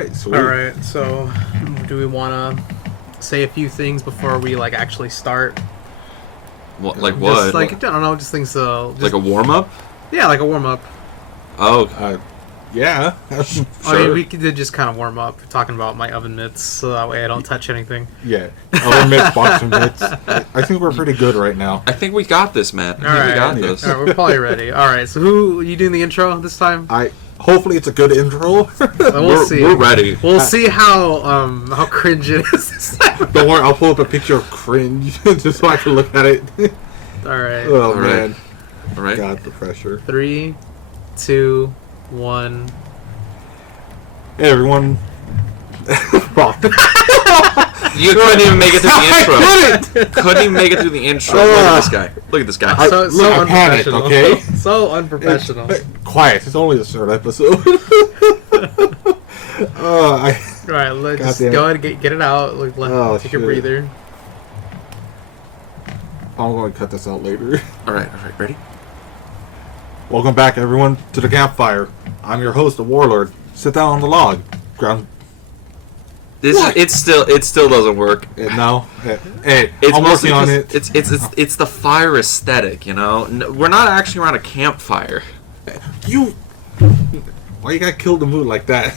right, sweet. All right, so do we want to say a few things before we like actually start? What, like what? Just, like I don't know, just things. Just, like a warm up? Yeah, like a warm up. Oh, yeah. Sure. I mean, we did just kind of warm up, talking about my oven mitts, so that way I don't touch anything. Yeah. Oven mitts, boxing mitts. I think we're pretty good right now. I think we got this, man. I think we got this. All right, we're probably ready. All right, so who you doing the intro this time? Hopefully it's a good intro. We'll see. We're ready. We'll see how cringe it is this time. Don't worry, I'll pull up a picture of cringe just so I can look at it. All right. Oh, All man. All right. God, the pressure. 3, 2, 1. Hey, everyone. Fuck. You couldn't even make it through the intro. I Couldn't even make it through the intro. Look at this guy. Look at this guy. So I panicked, unprofessional. okay? So unprofessional. Quiet. It's only the third episode. Alright, let's just go ahead and get it out. Like, take a breather. I'm going to cut this out later. All right. Ready? Welcome back, everyone, to the campfire. I'm your host, the Warlord. Sit down on the log. Ground. It still doesn't work. No. Hey, It's I'm working on it. It's the fire aesthetic, you know. We're not actually around a campfire. Why you gotta kill the mood like that?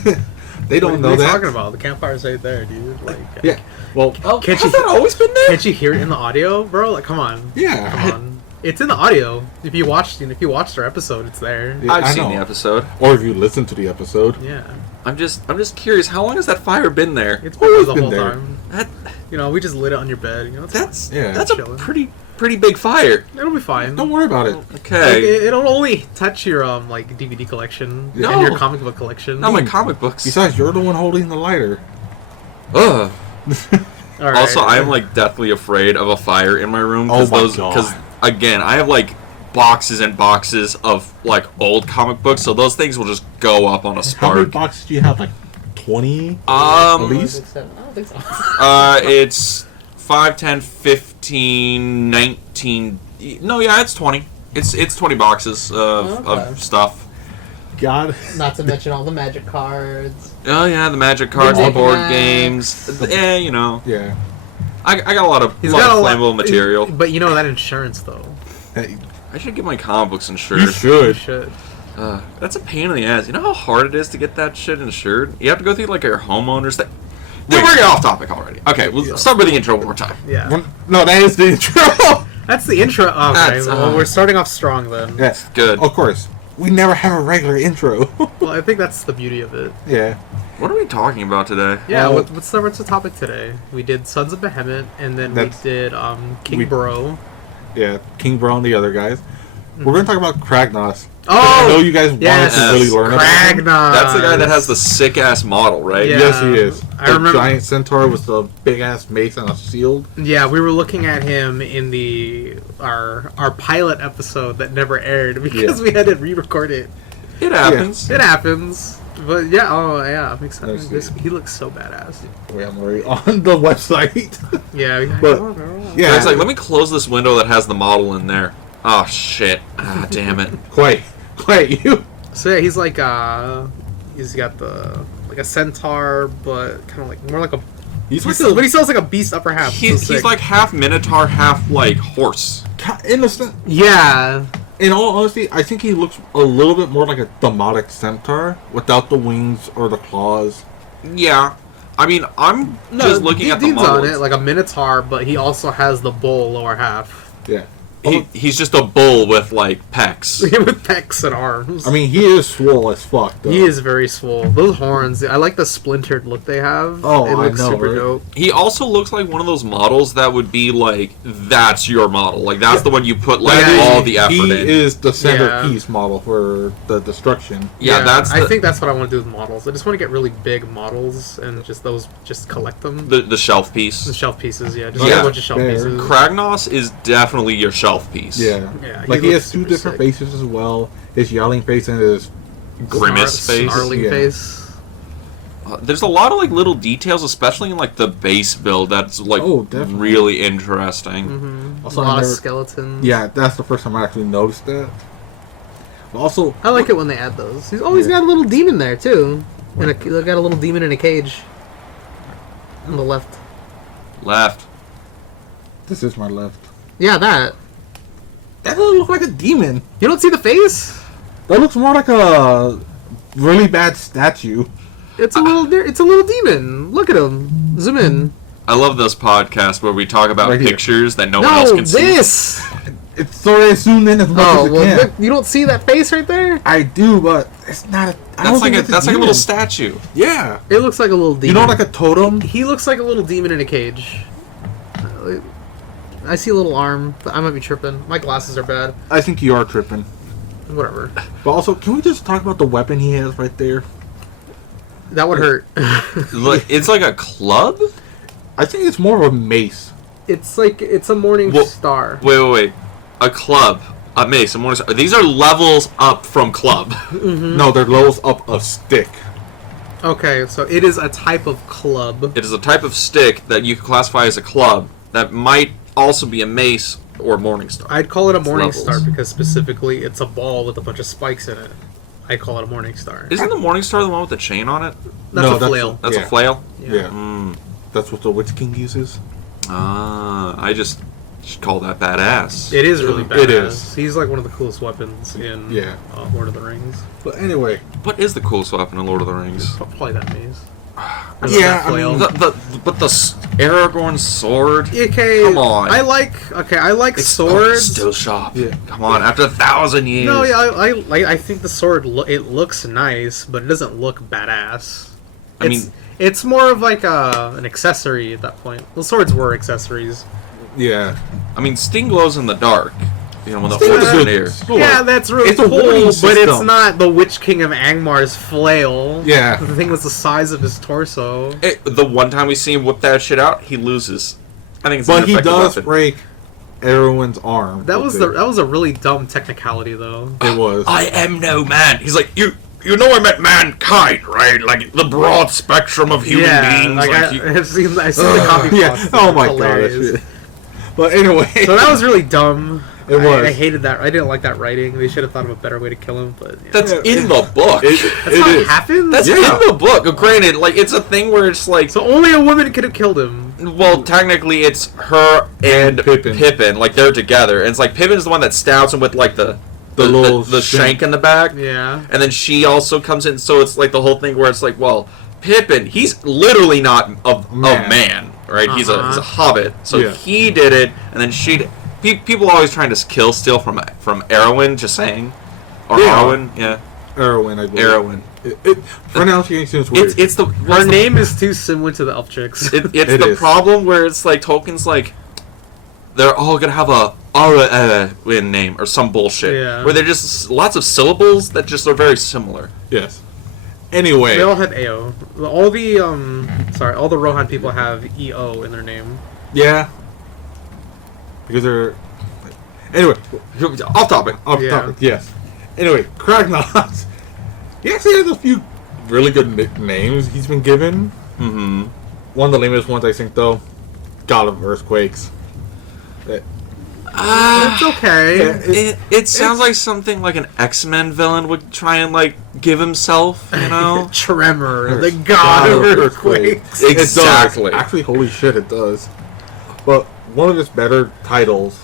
They don't know what are that. you talking about? The campfire's right there, dude. Like, Yeah. Well, Has that always been there? Can't you hear it in the audio, bro? Like, come on. yeah. Come on. It's in the audio. If you watched our episode, it's there. Yeah, I've I seen know. the episode. Or if you listen to the episode. Yeah. I'm just curious. How long has that fire been there? It's been there the been whole there. time. That You know, we just lit it on your bed. You know, it's that's fine. that's a Chilling. pretty big fire. It'll be fine. Don't worry about it. Like, Okay. it'll only touch your like DVD collection No. and your comic book collection. Not my comic books. Besides, you're the one holding the lighter. Ugh. All right. Also, I'm like deathly afraid of a fire in my room Oh my because again, I have like boxes and boxes of like old comic books, so those things will just go up on a How many spark. boxes do you have? Like 20? At least? I don't think so. It's 5, 10, 15, 19. No, yeah, it's 20. It's 20 boxes of stuff. God. Not to mention all the magic cards. Oh yeah, the magic cards, the Magic board Max. games. Yeah, you know, Yeah. I got a lot of He's got a lot- flammable material. But you know that insurance though. Hey, I should get my comic books you insured. You should. should. That's a pain in the ass. You know how hard it is to get that shit insured? You have to go through like your homeowners thing. Dude, we're getting off topic already. Okay, we'll start with the intro one more time. Yeah. No, that is the intro. That's the intro. Okay, That's, well, we're starting off strong then. Yes. Good. Of course. We never have a regular intro. Well, I think that's the beauty of it. Yeah. What are we talking about today? Yeah, Well- what's the topic today? We did Sons of Behemoth, and then we That's- did King we- Bro. Yeah. King Bro and the other guys. We're going to talk about Kragnos. Oh! I know you guys Yes! wanted to really learn about him. Kragnos! That's the guy that has the sick ass model, right? Yeah. Yes, he is. I The remember- giant centaur with the big ass mace and a shield. Yeah, we were looking at him in our pilot episode that never aired because we had to re-record it. It happens. It happens. But yeah, I'm excited. Let's see. He looks so badass. We have already on the website. Yeah, But- yeah. It's like, let me close this window that has the model in there. Oh shit! Ah, damn it! Quiet, you. So yeah, he's like he's got like a centaur, but kind of like more like a. He's like But he still has like a beast upper half. He's like half minotaur, half like horse. innocent. Yeah. In all honesty, I think he looks a little bit more like a demonic centaur without the wings or the claws. Yeah, I mean, I'm just looking at the Dean's model. on it, like a minotaur, but he also has the bull lower half. Yeah. He's just a bull with like pecs. With pecs and arms. I mean, he is swole as fuck, though. He is very swole. Those horns, I like the splintered look they have. Oh, it looks I know, super right? dope. He also looks like one of those models that would be like, that's your model. Like that's the one you put like Yeah, all the effort He in. is the centerpiece model for the destruction. Yeah, that's I think that's what I want to do with models. I just want to get really big models and just collect them. the shelf The piece. shelf pieces, yeah. Just Yeah. a bunch of shelf Yeah. pieces. Kragnos is definitely your shelf piece. Yeah. Yeah, Like, he he looks has two super different sick. faces as well. His yelling face and his... Grimace face. Snarling Yeah. face. There's a lot of like little details, especially in like the base build, that's like Oh, definitely. really interesting. Mm-hmm. Also, a lot I of never- skeletons. Yeah, that's the first time I actually noticed that. But also... I like it when they add those. He's always got a little demon there, too. And they got a little demon in a cage. On the left. Left. This is my left. Yeah, that. That doesn't look like a demon. You don't see the face? That looks more like a really bad statue. It's a little demon. Look at him. Zoom in. I love this podcast where we talk about Right here. pictures that no one else No, can see. this. It's sorry I zoomed in as much Oh as I well, can. look, you don't see that face right there? I do, but it's not. I don't That's like think a it's that's like a demon. little statue. Yeah. It looks like a little demon. You know, like a totem. He looks like a little demon in a cage. I see a little arm, but I might be tripping. My glasses are bad. I think you are tripping. Whatever. But also, can we just talk about the weapon he has right there? That would hurt. Look, it's like a club. I think it's more of a mace. It's a morning Well, star. Wait. A club. A mace. A morning star. These are levels up from club. No, they're levels up a stick. Okay, so it is a type of club. It is a type of stick that you can classify as a club that might also be a mace or a morning star. I'd call it a It's morning levels. star because specifically it's a ball with a bunch of spikes in it. I call it a morning star. Isn't the morning star the one with the chain on it? That's No, a flail. That's Yeah. a flail. Yeah. Mm. That's what the Witch King uses. I just call that badass. It is really badass. It is. He's like one of the coolest weapons in Yeah. Lord of the Rings. But anyway. What is the coolest weapon in Lord of the Rings? Probably that maze. Yeah, That I mean, flail. But the Aragorn sword. Okay, Come on. I like It's swords. still sharp. Yeah. Come on, after 1,000 years. No, yeah, I think the sword it looks nice, but it doesn't look badass. I mean, It's more of like an accessory at that point. The swords were accessories. yeah. Sting glows in the dark. You know, when the Sting orcs is are a near. sword. Yeah, that's really It's a cool, warning but it's system. not the Witch King of Angmar's flail. Yeah. The thing was the size of his torso. The one time we see him whip that shit out, he loses. I think it's But an he effective does weapon. break Erwin's arm. That with was it. that was a really dumb technicality, though. It was. I am no man. He's like, you know I meant mankind, right? Like the broad spectrum of human beings. like Like you- I've seen the copy Yeah. paste. Oh my Hilarious. god. But anyway. So that was really dumb. It was. I hated that. I didn't like that writing. They should have thought of a better way to kill him. But yeah. That's Yeah, in the book. That's how it is. happens. That's Yeah. in the book. Granted, like it's a thing where it's like, So only a woman could have killed him. well, technically it's her and Pippin. like they're together, and it's like Pippin's the one that stabs him with like the little shank in the back, Yeah. and then she also comes in. So it's like the whole thing where it's like, well, Pippin, he's literally not a man, right? He's a hobbit, so Yeah. he did it, and then she. People are always trying to steal from Arwen, just saying, or Yeah. Arwen, yeah, Erwin, I believe. Arwen. Pronunciation is weird. It's the Her name is too similar to the elf chicks. It's It the is. problem where it's like Tolkien's like they're all gonna have a Arwen name or some bullshit Yeah. where they're just lots of syllables that just are very similar. Yes. Anyway. They all had AO. All the Rohan people have EO in their name. Yeah. Because they're. Anyway. Off topic. Off Yeah. topic, yes. Anyway, Kragnos. He actually has a few really good names he's been given. Mm-hmm. One of the lamest ones, I think, though, God of Earthquakes. It's okay. Yeah, It sounds like something like an X-Men villain would try and like give himself, you know? Tremor, the god of earthquakes. It does. Exactly. Actually, holy shit, it does. But one of his better titles,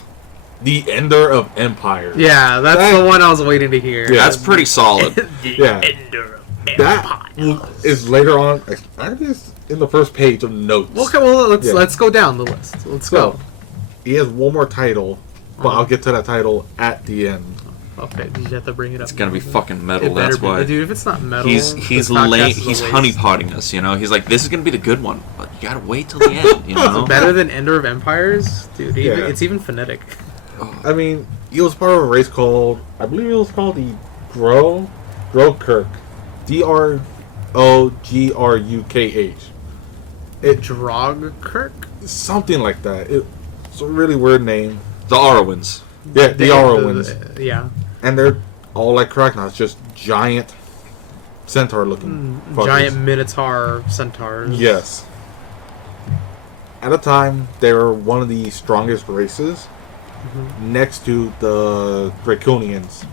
The Ender of Empires. Yeah, that's That- the one I was waiting to hear. That's pretty solid. The Yeah. Ender of That Empires. is later on, I guess, in the first page of notes. Okay, well Yeah. let's go down the list. Let's go. So, he has one more title, but I'll get to that title at the end. Okay, did you have to bring it up? It's gonna be fucking metal. It better That's be. why. Dude, if it's not metal, He's this podcast late. is a He's waste. honeypotting us, you know. He's like, this is gonna be the good one, but you gotta wait till the end, you know. Better than Ender of Empires, dude. Yeah. It's even phonetic. I mean, he was part of a race called, I believe it was called the Grokirk. Drogrukh. Drogkirk. Something like that. It's a really weird name. The Arwens. Yeah, the Arwens. Yeah. And they're all like Kragnos, just giant centaur looking. Giant minotaur centaurs. Yes. At the time, they were one of the strongest races next to the Draconians.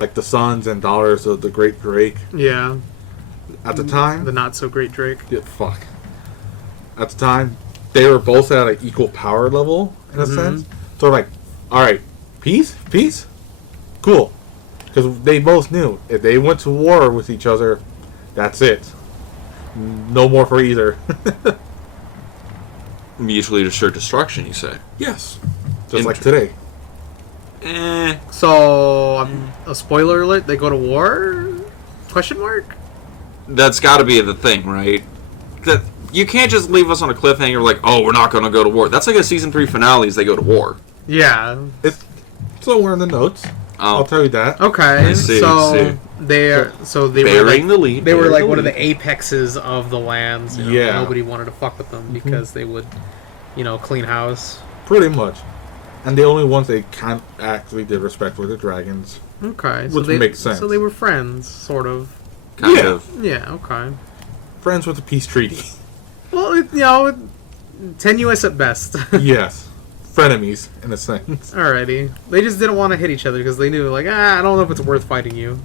Like the sons and daughters of the Great Drake. Yeah. At the time, The not so great Drake. yeah, fuck. At the time, they were both at an equal power level in a sense. So like, all right, peace, cool, because they both knew if they went to war with each other, that's it. No more for either. Mutually assured destruction, you say? Yes, just like today. So, a spoiler alert, they go to war? Question mark? That's got to be the thing, right? That you can't just leave us on a cliffhanger like, oh, we're not going to go to war. That's like a season 3 finale is they go to war. Yeah. It's somewhere in the notes. I'll tell you that. Okay. I see, They were Bearing like, the lead. they were bearing like the one of lead. the apexes of the lands. You know, Yeah. Nobody wanted to fuck with them because they would, clean house. Pretty much. And the only ones they kind of actually did respect were the dragons. Okay. Which makes sense. So they were friends, sort of. Kind of. Yeah, okay. Friends with the peace treaty. Well, tenuous at best. Yes. Frenemies, in a sense. Alrighty. They just didn't want to hit each other because they knew, like, I don't know if it's worth fighting you.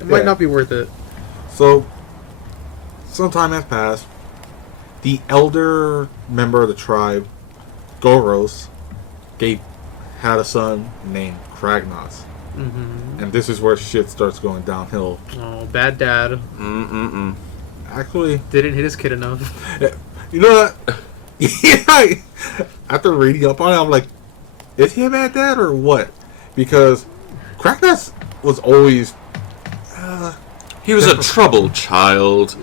It might not be worth it. So, some time has passed. The elder member of the tribe, Goros, had a son named Kragnos. Mm-hmm. And this is where shit starts going downhill. Oh, bad dad. Actually, Didn't hit his kid enough. you know what? Yeah, after reading up on it, I'm like, is he a bad dad or what? Because Kragnos was always... He was a troubled child.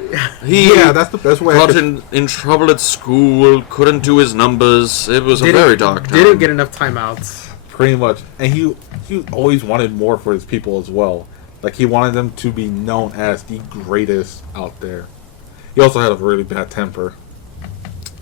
Yeah, that's the best way I Got could... in trouble at school, couldn't do his numbers. It was a very dark time. Didn't get enough timeouts. Pretty much. And he always wanted more for his people as well. Like, he wanted them to be known as the greatest out there. He also had a really bad temper.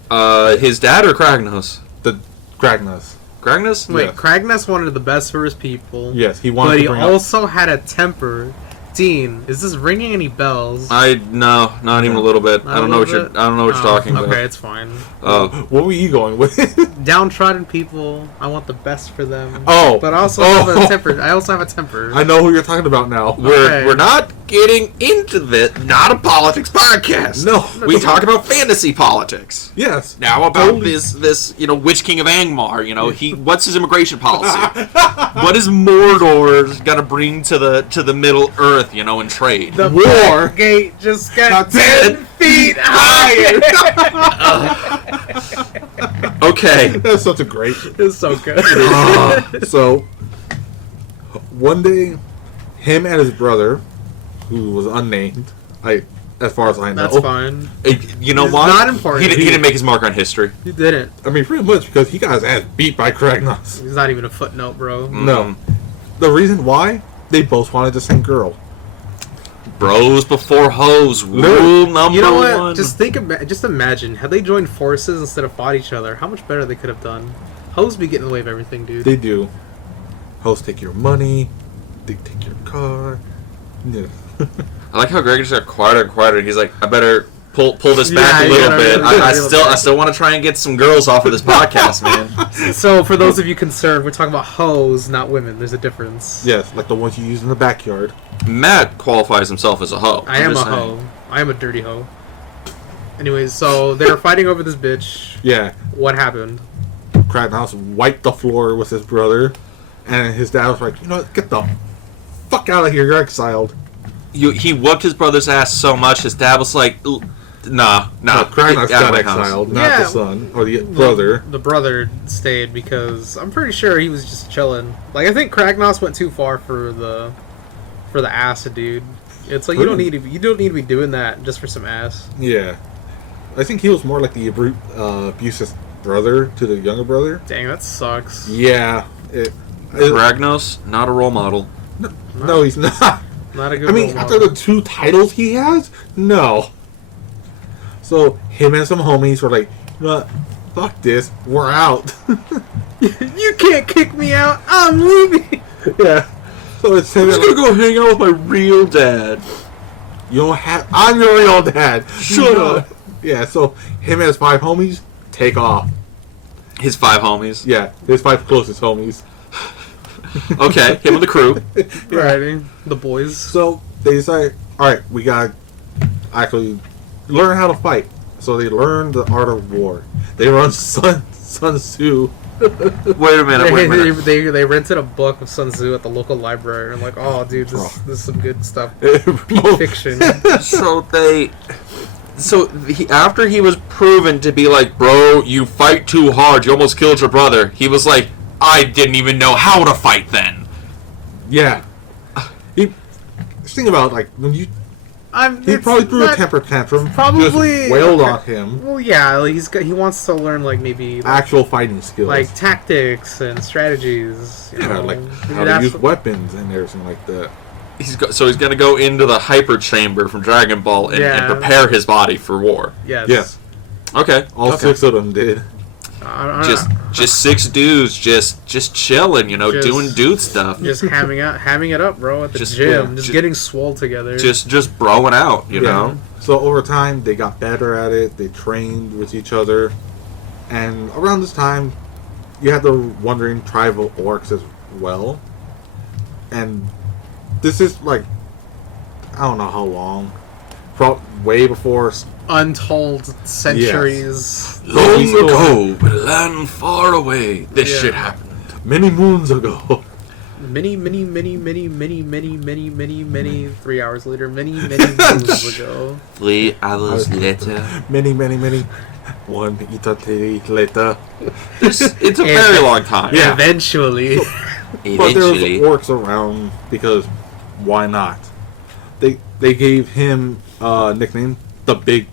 His dad or Kragnos? The Kragnos. Kragnos? Wait, Yeah. Kragnos wanted the best for his people. Yes, he wanted But to he bring also had a temper. Dean, is this ringing any bells? No, not even a little bit. I don't know what you're talking about. Okay, it's fine. What were you going with? Downtrodden people, I want the best for them. Oh. But I also have a temper. I also have a temper. I know who you're talking about now. We're not getting into this. Not a politics podcast. No. We talk about fantasy politics. Yes. Now about Totally. this Witch King of Angmar. What's his immigration policy? What is Mordor gonna bring to the Middle Earth? In trade. The War. gate just got 10 feet higher. Okay. That's such a great... It's so good. So, one day, him and his brother, who was unnamed, as far as I know... That's fine. You know It's what? not important. He didn't make his mark on history. He didn't. I mean, pretty much because he got his ass beat by Kragnos. He's not even a footnote, bro. No. The reason why? They both wanted the same girl. Bros before hoes. Rule Literally. number You know what? one. Just imagine had they joined forces instead of fought each other. How much better they could have done. Hoes be getting in the way of everything, dude. They do. Hosts take your money. They take your car. Yeah. I like how Greg just got quieter and quieter. He's like, I better pull this back Yeah, a little yeah, bit. really, I really. still want to try and get some girls off of this podcast, man. So, for those of you concerned, we're talking about hoes, not women. There's a difference. Yes, like the ones you use in the backyard. Matt qualifies himself as a hoe. I am I'm a just saying. hoe. I am a dirty hoe. Anyways, so they were fighting over this bitch. Yeah. What happened? Kragnos wiped the floor with his brother, and his dad was like, you know what, get the fuck out of here, you're exiled. He whooped his brother's ass so much, his dad was like, nah. No, Kragnos get out got of my house." exiled, not Yeah. the son, or the brother. The brother stayed because I'm pretty sure he was just chilling. Like, I think Kragnos went too far for the acid, dude. It's like you don't need to be doing that just for some ass. Yeah. I think he was more like the abusive brother to the younger brother. Dang, that sucks. Yeah. Kragnos, not a role model. No, he's not. Not a good. I mean, role after model. the 2 titles he has, no. So, him and some homies were like, you know what, fuck this, we're out. You can't kick me out. I'm leaving. Yeah. So it's I'm just gonna go hang out with my real dad. You don't have. I'm your real dad. Shut up. Yeah. So him and his 5 homies take off. His 5 homies. Yeah, his 5 closest homies. Okay, him and the crew. Alrighty, the boys. So they decide, all right, we gotta actually learn how to fight. So they learn the art of war. They run Sun Tzu. Wait a minute. They rented a book of Sun Tzu at the local library. And like, oh, dude, this is some good stuff. Fiction. After he was proven to be like, bro, you fight too hard, you almost killed your brother, he was like, I didn't even know how to fight then. Yeah. Think about like when you. He probably threw a temper tantrum. Probably just wailed on him. Well, yeah, like he wants to learn like maybe actual fighting skills, like tactics and strategies. You know, like how to use weapons and everything like that. He's going to go into the hyper chamber from Dragon Ball and prepare his body for war. Yes. Okay. All 6 of them did. Just 6 dudes, just chilling, doing dude stuff. Just hamming it up, bro, at the gym, just getting swole together. Just broing out, you know. So over time, they got better at it. They trained with each other, and around this time, you had the wandering tribe of orcs as well. And this is like, I don't know how long, way before. Untold centuries. Long ago, but a land far away, this shit happened. Many moons ago. Many 3 hours later. Many moons ago. 3 hours later. Many 1 eternity later. It's a very long time. Yeah. Eventually. But there was orcs around because why not? They gave him a nickname, the big.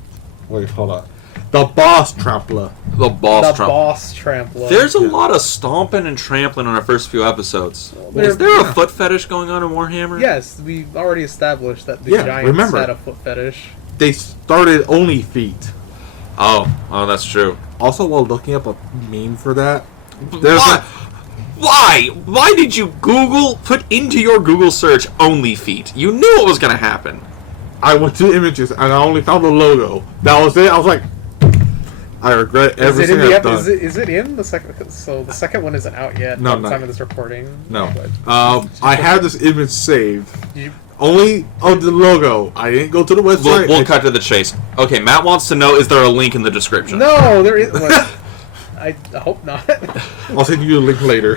Wait, hold on. The Boss Trampler. The Boss Trampler. There's a lot of stomping and trampling in our first few episodes. Is there a foot fetish going on in Warhammer? Yes, we already established that the Giants had a foot fetish. They started only feet. Oh, that's true. Also, while looking up a meme for that, Why did you put into your Google search only feet? You knew what was going to happen. I went to images and I only found the logo. That was it. I was like, I regret everything I've done. Is it in the second? So the second one isn't out yet. No, at the time of this recording. No. I have this image saved. Only of the logo. I didn't go to the website. We'll cut to the chase. Okay, Matt wants to know: is there a link in the description? No, there is. I hope not. I'll send you a link later.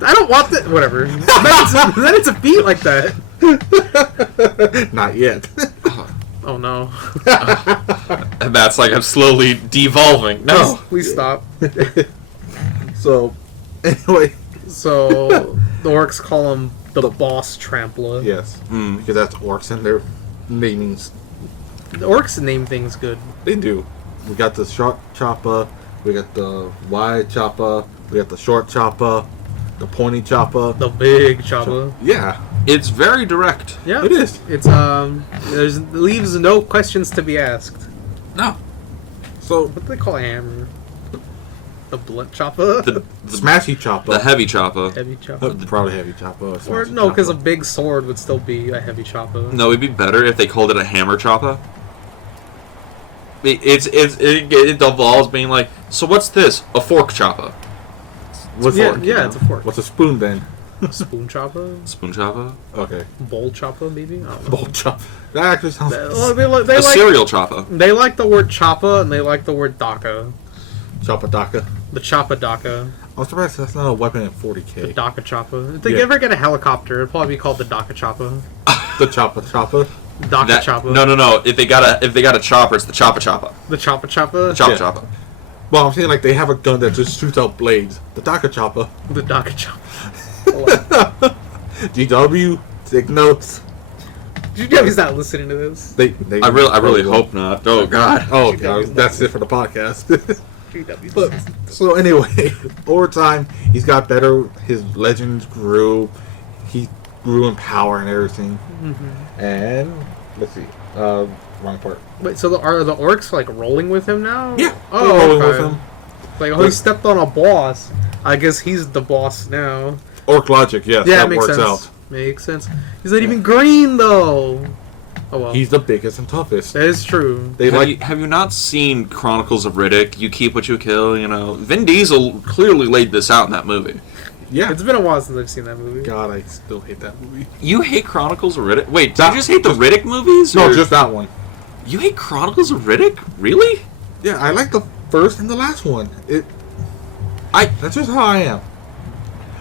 I don't want that. Whatever. Then it's a feat like that. Not yet. Oh no. And that's like I'm slowly devolving. No. Please stop. So, anyway. So, the orcs call him the Boss Trampler. Yes. Because that's orcs and their namings. The orcs name things good. They do. We got the short chopper. We got the wide chopper. We got the short chopper. The pointy chopper. The big chopper. Yeah. It's very direct. Yeah. It is. It's leaves no questions to be asked. No. So what do they call a hammer? The blunt chopper? The smashy chopper. The heavy chopper. Heavy chopper. Probably heavy chopper. Or no, because a big sword would still be a heavy chopper. No, it'd be better if they called it a hammer chopper. It devolves being like, so what's this? A fork chopper. What's fork? Yeah, it's a fork. What's a spoon then? Spoon chopper? Spoon chopper? Okay. Bowl chopper, maybe? I don't know. Bowl chopper. That actually sounds... They cereal chopper. They like the word chopper, and they like the word daka. Chopper daka. The chopper daka. I'm surprised that's not a weapon at 40k. The daka chopper. If they ever get a helicopter, it'd probably be called the daka chopper. The chopper chopper? Daka chopper. No. If they got a chopper, it's the chopper chopper. The chopper chopper? The chopper chopper. Well, I'm saying like they have a gun that just shoots out blades. The Daka chopper. The Daka chopper. GW, take notes. GW's not listening to this. I really hope not. Oh God. Oh God, that's it for the podcast. But, so anyway, over time he's got better. His legends grew. He grew in power and everything. Mm-hmm. And let's see, wrong part. Wait, so are the orcs like rolling with him now? Yeah. Oh, rolling with him. Like, he stepped on a boss. I guess he's the boss now. Orc logic, yes. Yeah, that makes works sense. out. Makes sense. He's not even green though. Oh well. He's the biggest and toughest. That is true. Have you not seen Chronicles of Riddick? You keep what you kill. You know, Vin Diesel clearly laid this out in that movie. Yeah. It's been a while since I've seen that movie. God, I still hate that movie. You hate Chronicles of Riddick? Wait, did you just hate the Riddick movies? No, just that one. You hate Chronicles of Riddick? Really? Yeah, I like the first and the last one. That's just how I am.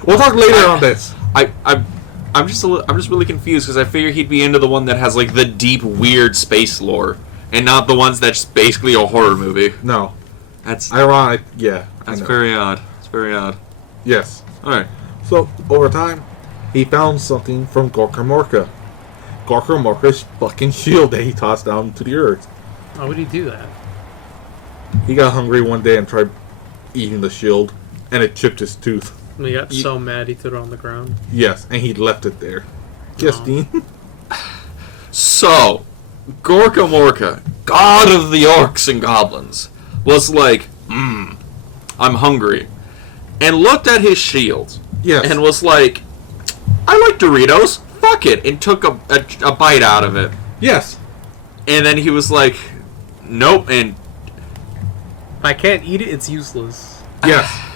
We'll talk later on this. I'm just really confused because I figure he'd be into the one that has like the deep, weird space lore, and not the ones that's just basically a horror movie. No, That's ironic. Yeah, that's very odd. It's very odd. Yes. All right. So over time, he found something from Gorka Morka. Gorka Morka's fucking shield that he tossed down to the earth. Why would he do that? He got hungry one day and tried eating the shield, and it chipped his tooth. And he got so mad he threw it on the ground. Yes, and he left it there. Yes, Oh. Dean. So, Gorka Morka, god of the orcs and goblins, was like, I'm hungry, and looked at his shield, Yes. and was like, I like Doritos, fuck it, and took a bite out of it. Yes. And then he was like, nope, and If I can't eat it, it's useless. Yes.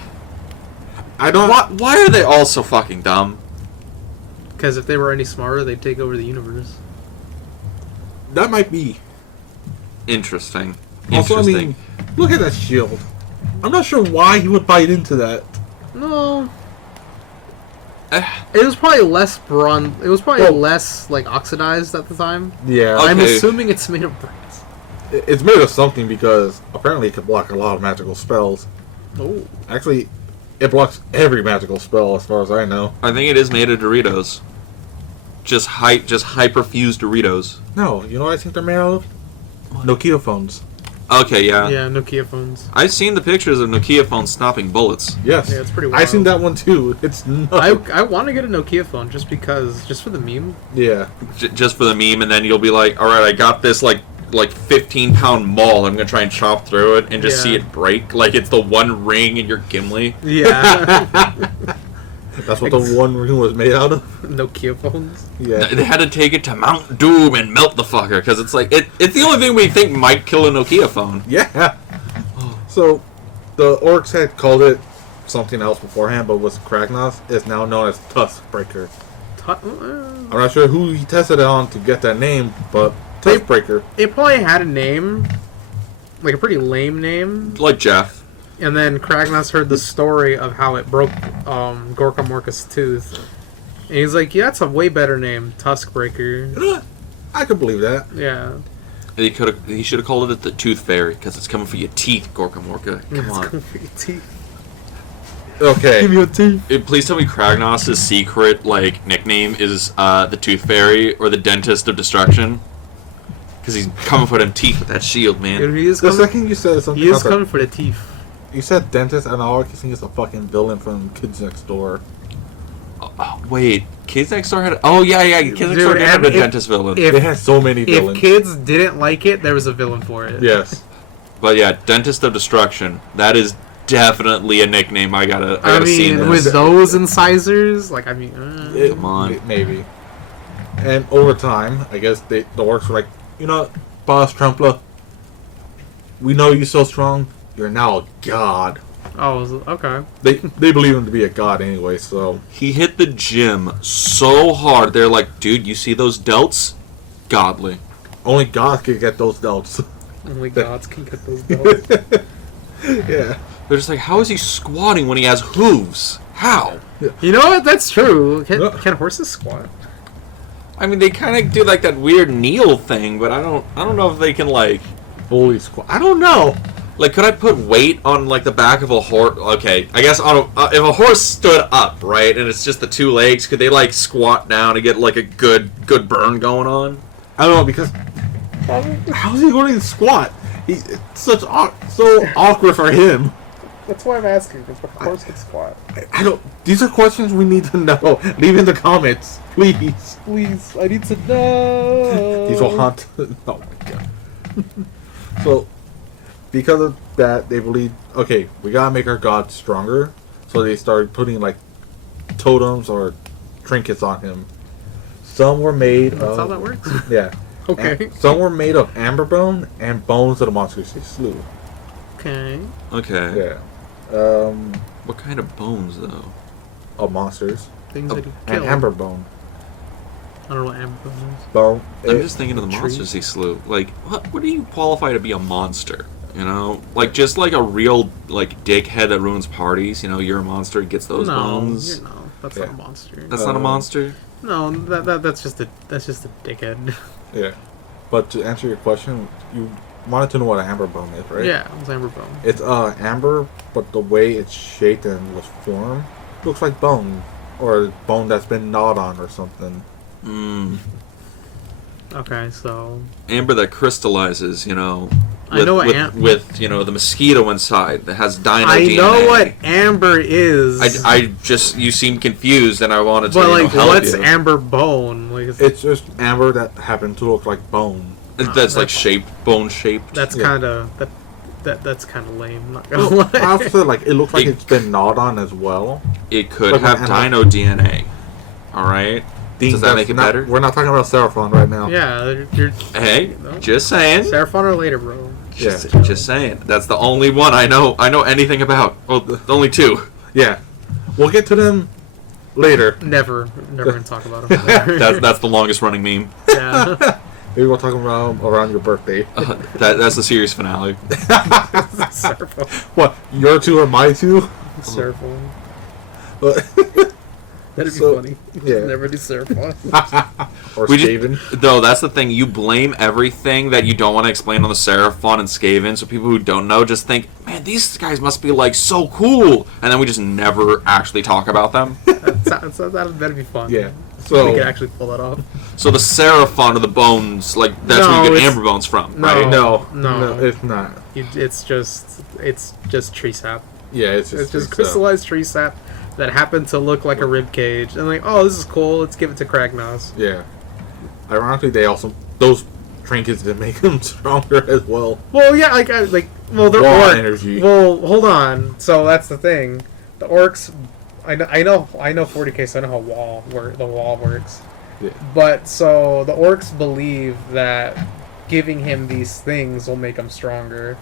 I don't. why are they all so fucking dumb? Because if they were any smarter, they'd take over the universe. That might be. Interesting. Also, I mean, look at that shield. I'm not sure why he would bite into that. No. It was probably less bronze. It was probably less like oxidized at the time. Yeah. Okay. I'm assuming it's made of bronze. It's made of something because apparently it can block a lot of magical spells. Oh. Actually, it blocks every magical spell as far as I know. I think it is made of Doritos. Just hyperfused Doritos. No, you know what I think they're made out of? Nokia phones. Okay, yeah. Yeah, Nokia phones. I've seen the pictures of Nokia phones stopping bullets. Yes. Yeah, it's pretty wild. I've seen that one too. It's nuts. I want to get a Nokia phone just for the meme. Yeah. Just for the meme, and then you'll be like, all right, I got this like 15-pound maul. I'm gonna try and chop through it and just see it break. Like it's the one ring in your Gimli. Yeah. That's what the one ring was made out of? Nokia phones. Yeah. They had to take it to Mount Doom and melt the fucker because it's like it's the only thing we think might kill a Nokia phone. Yeah. So, the orcs had called it something else beforehand, but was Kragnos. It's now known as Tuskbreaker. I'm not sure who he tested it on to get that name, but Tuskbreaker. It probably had a name, like a pretty lame name. Like Jeff. And then Kragnos heard the story of how it broke Gorka Morka's tooth. And he's like, yeah, that's a way better name, Tuskbreaker. You know what? I could believe that. Yeah. He should have called it the Tooth Fairy because it's coming for your teeth, Gorka Morka. Come on. Okay. Give me your teeth. Please tell me Kragnos' secret nickname is the Tooth Fairy or the Dentist of Destruction. Because he's coming for them teeth with that shield, man. Dude, he is The coming, second you said something he is else, coming for the teeth. you said dentist, and all I can think is a fucking villain from Kids Next Door. Oh, wait, Kids Next Door had. Oh yeah, Kids Next Dude, Door did have a if- dentist villain. They had so many villains. If kids didn't like it, there was a villain for it. Yes. But yeah, Dentist of Destruction. That is definitely a nickname. I gotta see mean, this. with those incisors, Come on. Maybe. And over time, I guess the orcs were like, you know, Boss Trumpla, we know you're so strong. You're now a god. oh, okay. They believe him to be a god anyway. So He hit the gym so hard. They're like, dude, you see those delts? Godly. only God could get those delts. Only gods can get those belts. Yeah. They're just like, how is he squatting when he has hooves? How? You know what? That's true. Yeah. Can horses squat? I mean, they kind of do like that weird kneel thing, but I don't know if they can Fully squat. I don't know. could I put weight on the back of a horse? Okay, I guess on if a horse stood up, right, and it's just the two legs, could they squat down to get a good burn going on? I don't know because how's he going to squat? It's so awkward for him. That's why I'm asking, because a horse can squat. I don't. These are questions we need to know. Leave in the comments, please. Please, I need to know. These will haunt. Oh my god. So, because of that, they believe, okay, we gotta make our god stronger. So they started putting totems or trinkets on him. Some were made That's of. how that works? Yeah. Okay. Some were made of amber bone and bones of the monsters they slew. Okay. Okay. Yeah. What kind of bones though? Of monsters. Things that he And killed. amber bone. I don't know what amber bone is. Bone. I'm just thinking of the Tree. monsters he slew. Like, what do you qualify to be a monster? You know, like just like a real like dickhead that ruins parties. You know, you're a monster. Gets those bones. No, that's Yeah. not a monster. That's not a monster. No, that's just a dickhead. Yeah. But to answer your question, you wanted to know what an amber bone is, right? Yeah, it was amber bone. It's amber, but the way it's shaped and was formed looks like bone, or bone that's been gnawed on or something. Okay, so Amber that crystallizes. You know. I know what with you know the mosquito inside that has dino I DNA. know what amber is. I just you seem confused and I wanted to but like, help what's you. amber bone? Like, It's just amber that happened to look like bone. That's like shaped, bone shaped. that's Yeah. kind of that's kind of lame. I'm not gonna lie. I also said, like, it looks like It- it's been gnawed on as well. It could Like have an dino DNA. All right. Does that That's make it not- better? We're not talking about Seraphon right now. Yeah, you're Hey, no. just saying. Seraphon or later, bro. Just saying. That's the only one I know anything about. Well, the only two. Yeah. We'll get to them later. Never gonna talk about him. That's the longest running meme. Yeah. Maybe we'll talk about them around your birthday. That's the series finale. Seraphon. What? Your two or my two? Seraphon. But- That'd be So, funny. yeah. Never do Seraphon. or We just- Skaven. Though that's the thing, you blame everything that you don't want to explain on the Seraphon and Skaven, so people who don't know just think, man, these guys must be like so cool, and then we just never actually talk about them. That'd be fun. Yeah. We So, could actually pull that off. So the Seraphon are the bones, like that's where you No, get it's- amber bones from, no. right? no, it's not. It's just tree sap. Yeah, it's just It's just crystallized tree sap that happened to look like a rib cage. And like, oh, this is cool. Let's give it to Kragnos. Yeah. Ironically, they also those trinkets that make them stronger as well. Well, yeah, well, they're Wall orc. energy. Well, hold on. So that's the thing. The orcs, I know 40k, so I know how the wall works. Yeah. But so the orcs believe that giving him these things will make him stronger.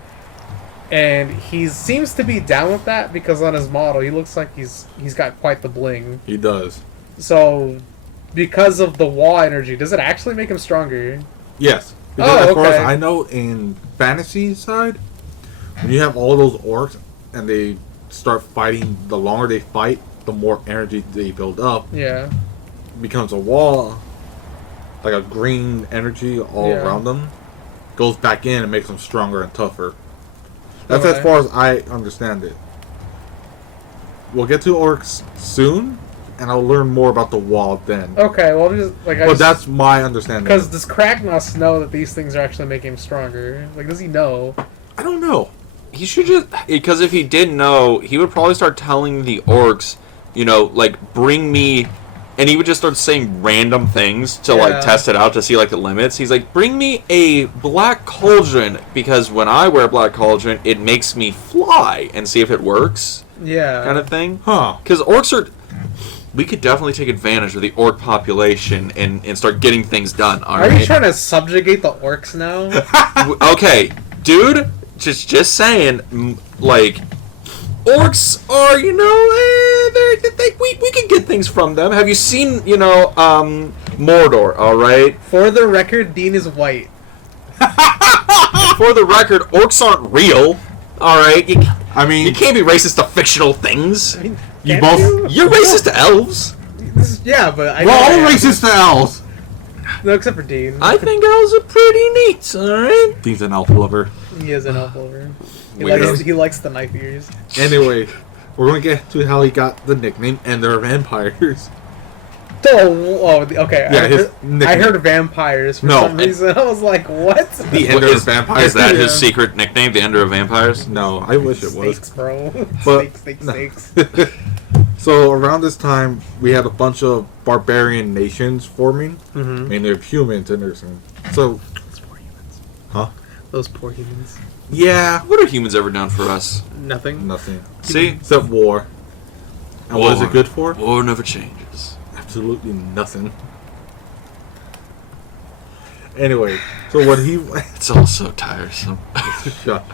And he seems to be down with that because on his model he looks like he's got quite the bling. He does. So because of the wall energy, does it actually make him stronger? Yes. Because as far as okay. I know, in fantasy side, when you have all those orcs and they start fighting, the longer they fight, the more energy they build up. Yeah. It becomes a wall, like a green energy all Yeah. around them. Goes back in and makes them stronger and tougher. That's Okay. as far as I understand it. We'll get to orcs soon, and I'll learn more about the wall then. Okay, well, just like But that's my understanding. because does Kragnos know that these things are actually making him stronger? Like, does he know? I don't know. He should just, because if he did know, he would probably start telling the orcs, you know, like, bring me, and he would just start saying random things to, Yeah. like, test it out to see, like, the limits. He's like, bring me a black cauldron, because when I wear black cauldron, it makes me fly, and see if it works, Yeah. kind of thing. Huh. Because orcs are, we could definitely take advantage of the orc population and start getting things done, Are alright? you trying to subjugate the orcs now? Okay, dude, just saying, like, orcs are, you know, we can get things from them. Have you seen, you know, Mordor, alright? For the record, Dean is white. For the record, orcs aren't real, alright? I mean, You can't be racist to fictional things. I mean, You can't both- You're racist to elves. Yeah, but I we're know I all am. racist to elves. No, except for Dean. I think elves are pretty neat, alright? Dean's an elf lover. He is an elf lover. Weirdo. He likes the knife ears. Anyway, we're gonna get to how he got the nickname, and they're vampires. Okay. Yeah, his I nickname. heard vampires for No, some reason. I was like, what? The Ender Is vampires. that his Yeah. secret nickname, the Ender of Vampires? No, I wish it was. Snakes, bro. But- Snakes. no. So around this time, we had a bunch of barbarian nations forming, Mm-hmm. mainly of humans and everything. So, Those poor humans. huh? Those poor humans. Yeah, What have humans ever done for us? Nothing. nothing See? except war. And what is War. it good for? War never changes. Absolutely nothing. Anyway, so what he It's all so tiresome. shut.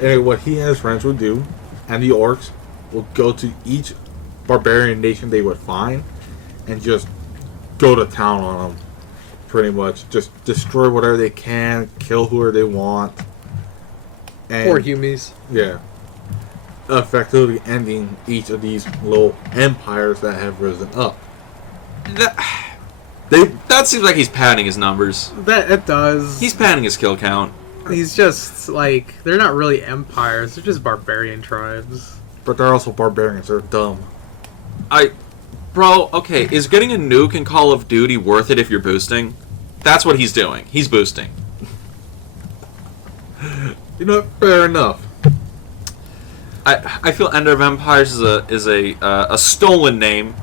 Anyway, what he and his friends would do, and the orcs will go to each barbarian nation they would find, and just go to town on them. Pretty much, just destroy whatever they can, kill whoever they want, and Poor humies. yeah, effectively ending each of these little empires that have risen up. That seems like he's padding his numbers. That it does. He's padding his kill count. He's just like they're not really empires. They're just barbarian tribes. But they're also barbarians. They're dumb. Bro, okay, is getting a nuke in Call of Duty worth it if you're boosting? That's what he's doing. He's boosting. You know, fair enough. I feel Ender of Empires is a stolen name.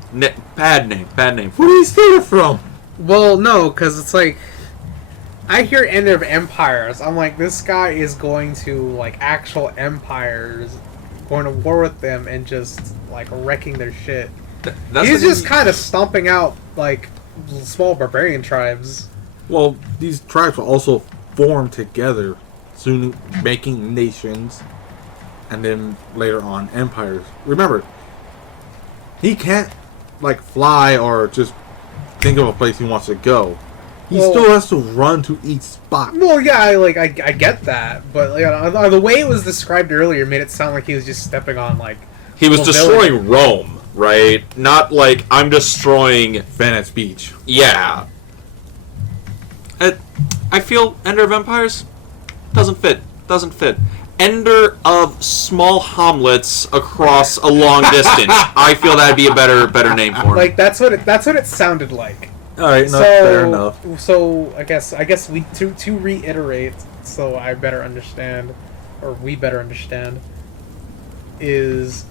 Bad name. Where do you steal it from? Well, no, because it's like I hear End of Empires. I'm like, this guy is going to like actual empires, going to war with them and just like wrecking their shit. He's just kind of stomping out like small barbarian tribes. Well, these tribes will also form together, soon making nations, and then later on empires. Remember, he can't like fly or just think of a place he wants to go. He still has to run to each spot. Well, yeah, I get that, but the way it was described earlier made it sound like he was just stepping on like he was mobility. destroying Rome, right? Not like I'm destroying. Venice Beach. Yeah. I feel Ender of Empires doesn't fit. Doesn't fit. Ender of small hamlets across a long distance. I feel that'd be a better name for him. Like that's what it sounded like. All right, no, fair enough. So I guess we to reiterate, so I better understand, or we better understand, is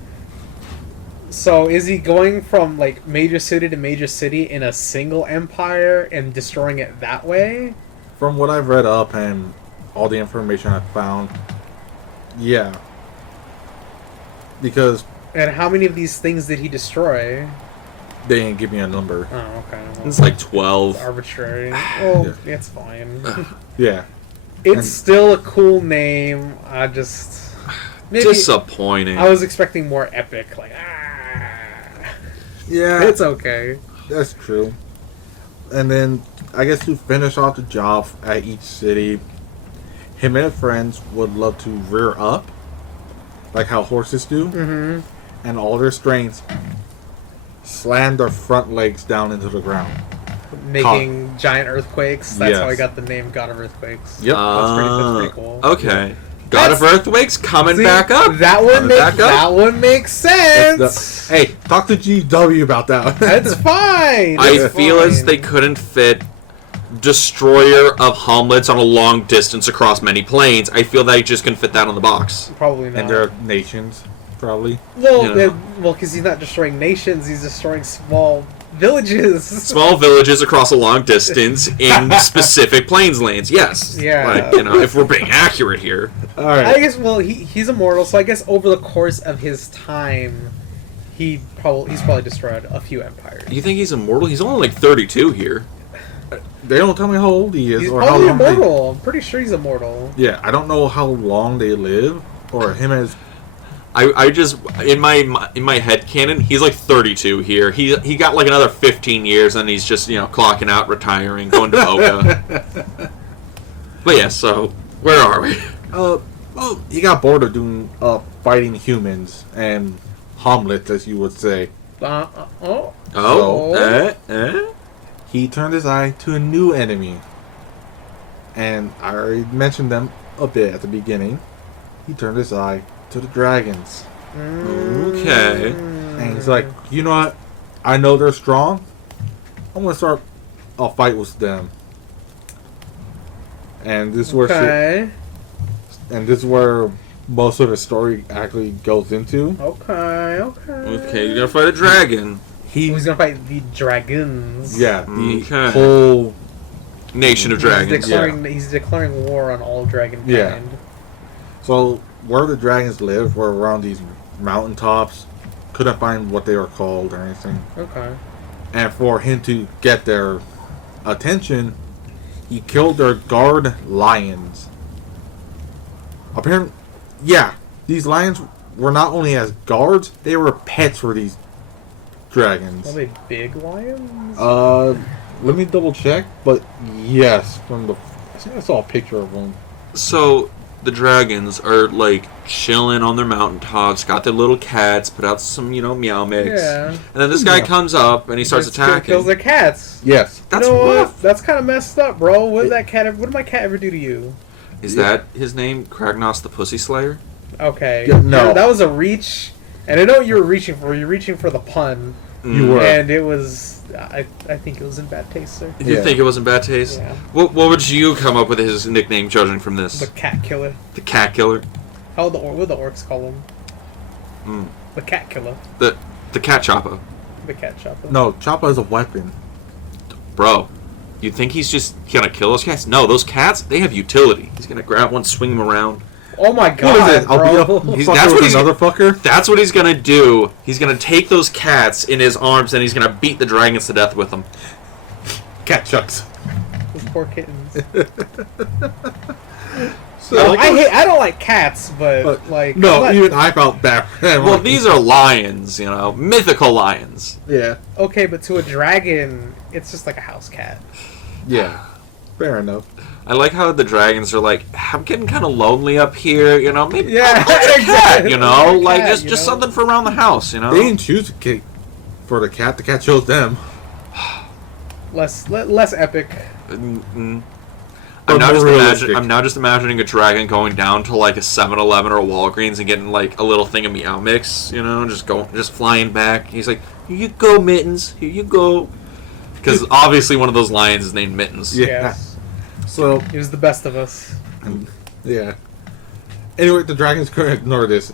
he going from like major city to major city in a single empire and destroying it that way? From what I've read up and all the information I've found, yeah. Because And how many of these things did he destroy? they didn't give me a number. Oh, okay. Well, It's like 12. arbitrary. Well, it's fine. Yeah. It's And- still a cool name. I just maybe Disappointing. I was expecting more epic. Like Yeah. it's okay. That's true. And then, I guess to finish off the job at each city, him and his friends would love to rear up, like how horses do, Mm-hmm. and all their strength slam their front legs down into the ground. Making giant earthquakes. That's how I Yes. got the name God of Earthquakes. Yep. That's pretty cool. Okay. God of Earthquakes coming See, back up. That one Coming makes back up. that one makes sense. Hey, talk to GW about that. That's fine. I That's feel as fine. they couldn't fit Destroyer of Hamlets on a long distance across many planes. I feel they just couldn't fit that on the box. Probably not. And their nations, probably. well, you know. because he's not destroying nations, he's destroying small villages. Small villages across a long distance in specific plains lanes. Yes. Yeah. Like, if we're being accurate here. All right. I guess. Well, he's immortal, so I guess over the course of his time, he's probably destroyed a few empires. You think he's immortal? He's only like 32 here. They don't tell me how old he is He's or how probably long immortal. I'm pretty sure he's immortal. Yeah, I don't know how long they live or him as. I just in my head canon, he's like 32 here. He got like another 15 years, and he's just clocking out, retiring, going to Boca. But yeah, so where are we? Well, he got bored of doing fighting humans and Hamlet, as you would say. Oh. Oh, He turned his eye to a new enemy, and I already mentioned them a bit at the beginning. He turned his eye to the dragons, Okay. and he's like, you know what? I know they're strong. I'm gonna start a fight with them. And this is where Okay. this is where most of the story actually goes into. Okay. Okay, you're gonna fight a dragon. He's gonna fight the dragons. Yeah, the Okay. whole Nation of dragons. He's declaring war on all dragon kind. Yeah. So where the dragons live were around these mountaintops. Couldn't find what they were called or anything. Okay. And for him to get their attention, he killed their guard lions. Apparently, yeah, these lions were not only as guards, they were pets for these dragons. Are they big lions? Let me double check, but yes, I think I saw a picture of one. So the dragons are like chilling on their mountaintops, got their little cats, put out some, meow mix. Yeah. And then this guy Yeah. comes up and he starts Just attacking. Kills their cats. Yes. That's you know what? rough. That's kind of messed up, bro. What did my cat ever do to you? Is that his name? Kragnos the Pussy Slayer? Okay. Yeah, no. That was a reach, and I know what you were reaching for. You're reaching for the pun, You were. and it was. I think it was in bad taste, sir. You Yeah. think it was in bad taste? Yeah. What would you come up with his nickname judging from this? The cat killer. The cat killer? How would the orcs call him? Mm. The cat killer. The cat chopper. The cat chopper. No, Choppa is a weapon. Bro, you think he's just gonna kill those cats? No, those cats, they have utility. He's gonna grab one, swing them around. Oh my What god, is it? I'll bro. be a He's- fucker that's with what he's- another fucker? That's what he's gonna do. He's gonna take those cats in his arms and he's gonna beat the dragons to death with them. Cat chucks. Those poor kittens. So, I don't like cats, but like no, I'm not- even I felt bad. Well, these are lions, mythical lions. Yeah. okay, but to a dragon, it's just like a house cat. Yeah. Fair enough. I like how the dragons are like, I'm getting kind of lonely up here, maybe Yeah, I'll get a cat, exactly. I'll get a like cat, just you just know? something for around the house, They didn't choose for the cat chose them. Less epic. Mm-mm. Or I'm now, more just realistic. I'm now just imagining a dragon going down to like a 7-Eleven or a Walgreens and getting like a little thing of Meow Mix, just flying back. He's like, here you go, Mittens, here you go. Because obviously one of those lions is named Mittens. Yeah. Yes. So, He was the best of us. yeah. Anyway, the dragons couldn't ignore this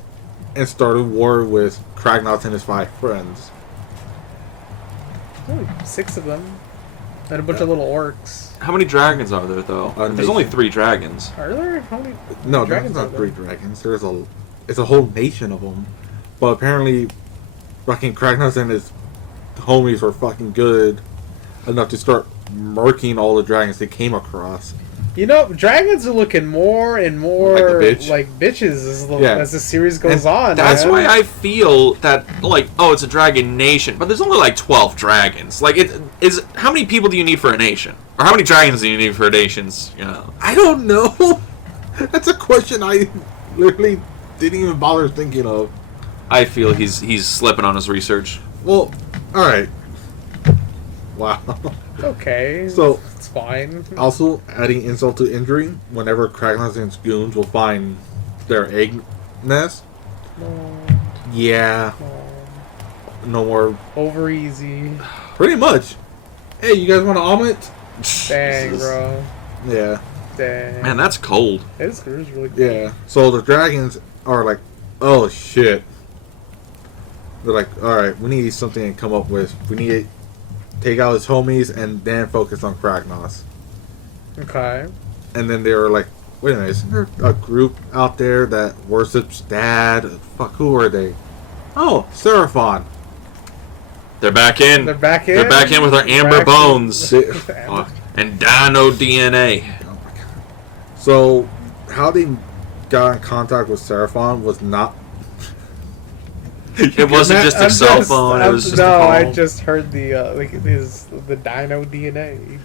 and started war with Kragnos and his 5 friends. Only 6 of them. And a bunch of little orcs. How many dragons are there though? There's nation. only 3 dragons. Are there? How many? No, dragons dragons are not there? 3 dragons. It's a whole nation of them. But apparently, fucking Kragnos and his homies were fucking good enough to start murking all the dragons they came across. Dragons are looking more and more Like a bitch? like bitches Yeah. as the series goes And on. That's man. why I feel that, it's a dragon nation, but there's only like 12 dragons. How many people do you need for a nation? Or how many dragons do you need for a nation's, I don't know. That's a question I literally didn't even bother thinking of. I feel he's slipping on his research. Well, alright. Wow. Okay. So, it's fine. also adding insult to injury, whenever Kragnos and his goons will find their egg nest, No, yeah, no. no more. Over easy. Pretty much. Hey, you guys want an omelet? Dang, Jesus. bro. Yeah. Dang. Man, that's cold. it is really cool. Yeah. So the dragons are like, oh shit. They're like, alright, we need something to come up with. We need to take out his homies and then focus on Kragnos. Okay. And then they were like, wait a minute, isn't there a group out there that worships Dad? Fuck, who are they? Oh, Seraphon. They're back in. They're back in. They're back in with our amber Back- bones Amber- and dino DNA. Oh my god. So, how they got in contact with Seraphon was not. It wasn't just a cell phone. It was just a phone. I just heard the the dino DNA.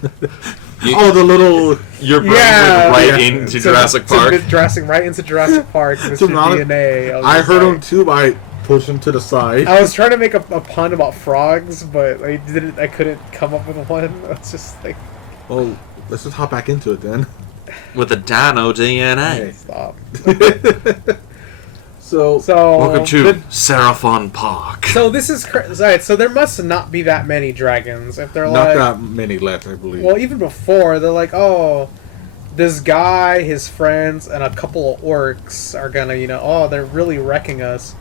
Oh, the little. Your brain Yeah. went right Yeah. into Jurassic Park. Right into Jurassic Park. Mr. be honest, DNA. I heard him too, but I pushed him to the side. I was trying to make a pun about frogs, but I didn't. I couldn't come up with one. I was just like, Well, let's just hop back into it then. With the dino DNA. stop. So, Welcome to the- Seraphon Park. So this is right. So there must not be that many dragons. If they're not like, that many left, I believe. well, even before they're like, oh, this guy, his friends, and a couple of orcs are gonna, they're really wrecking us.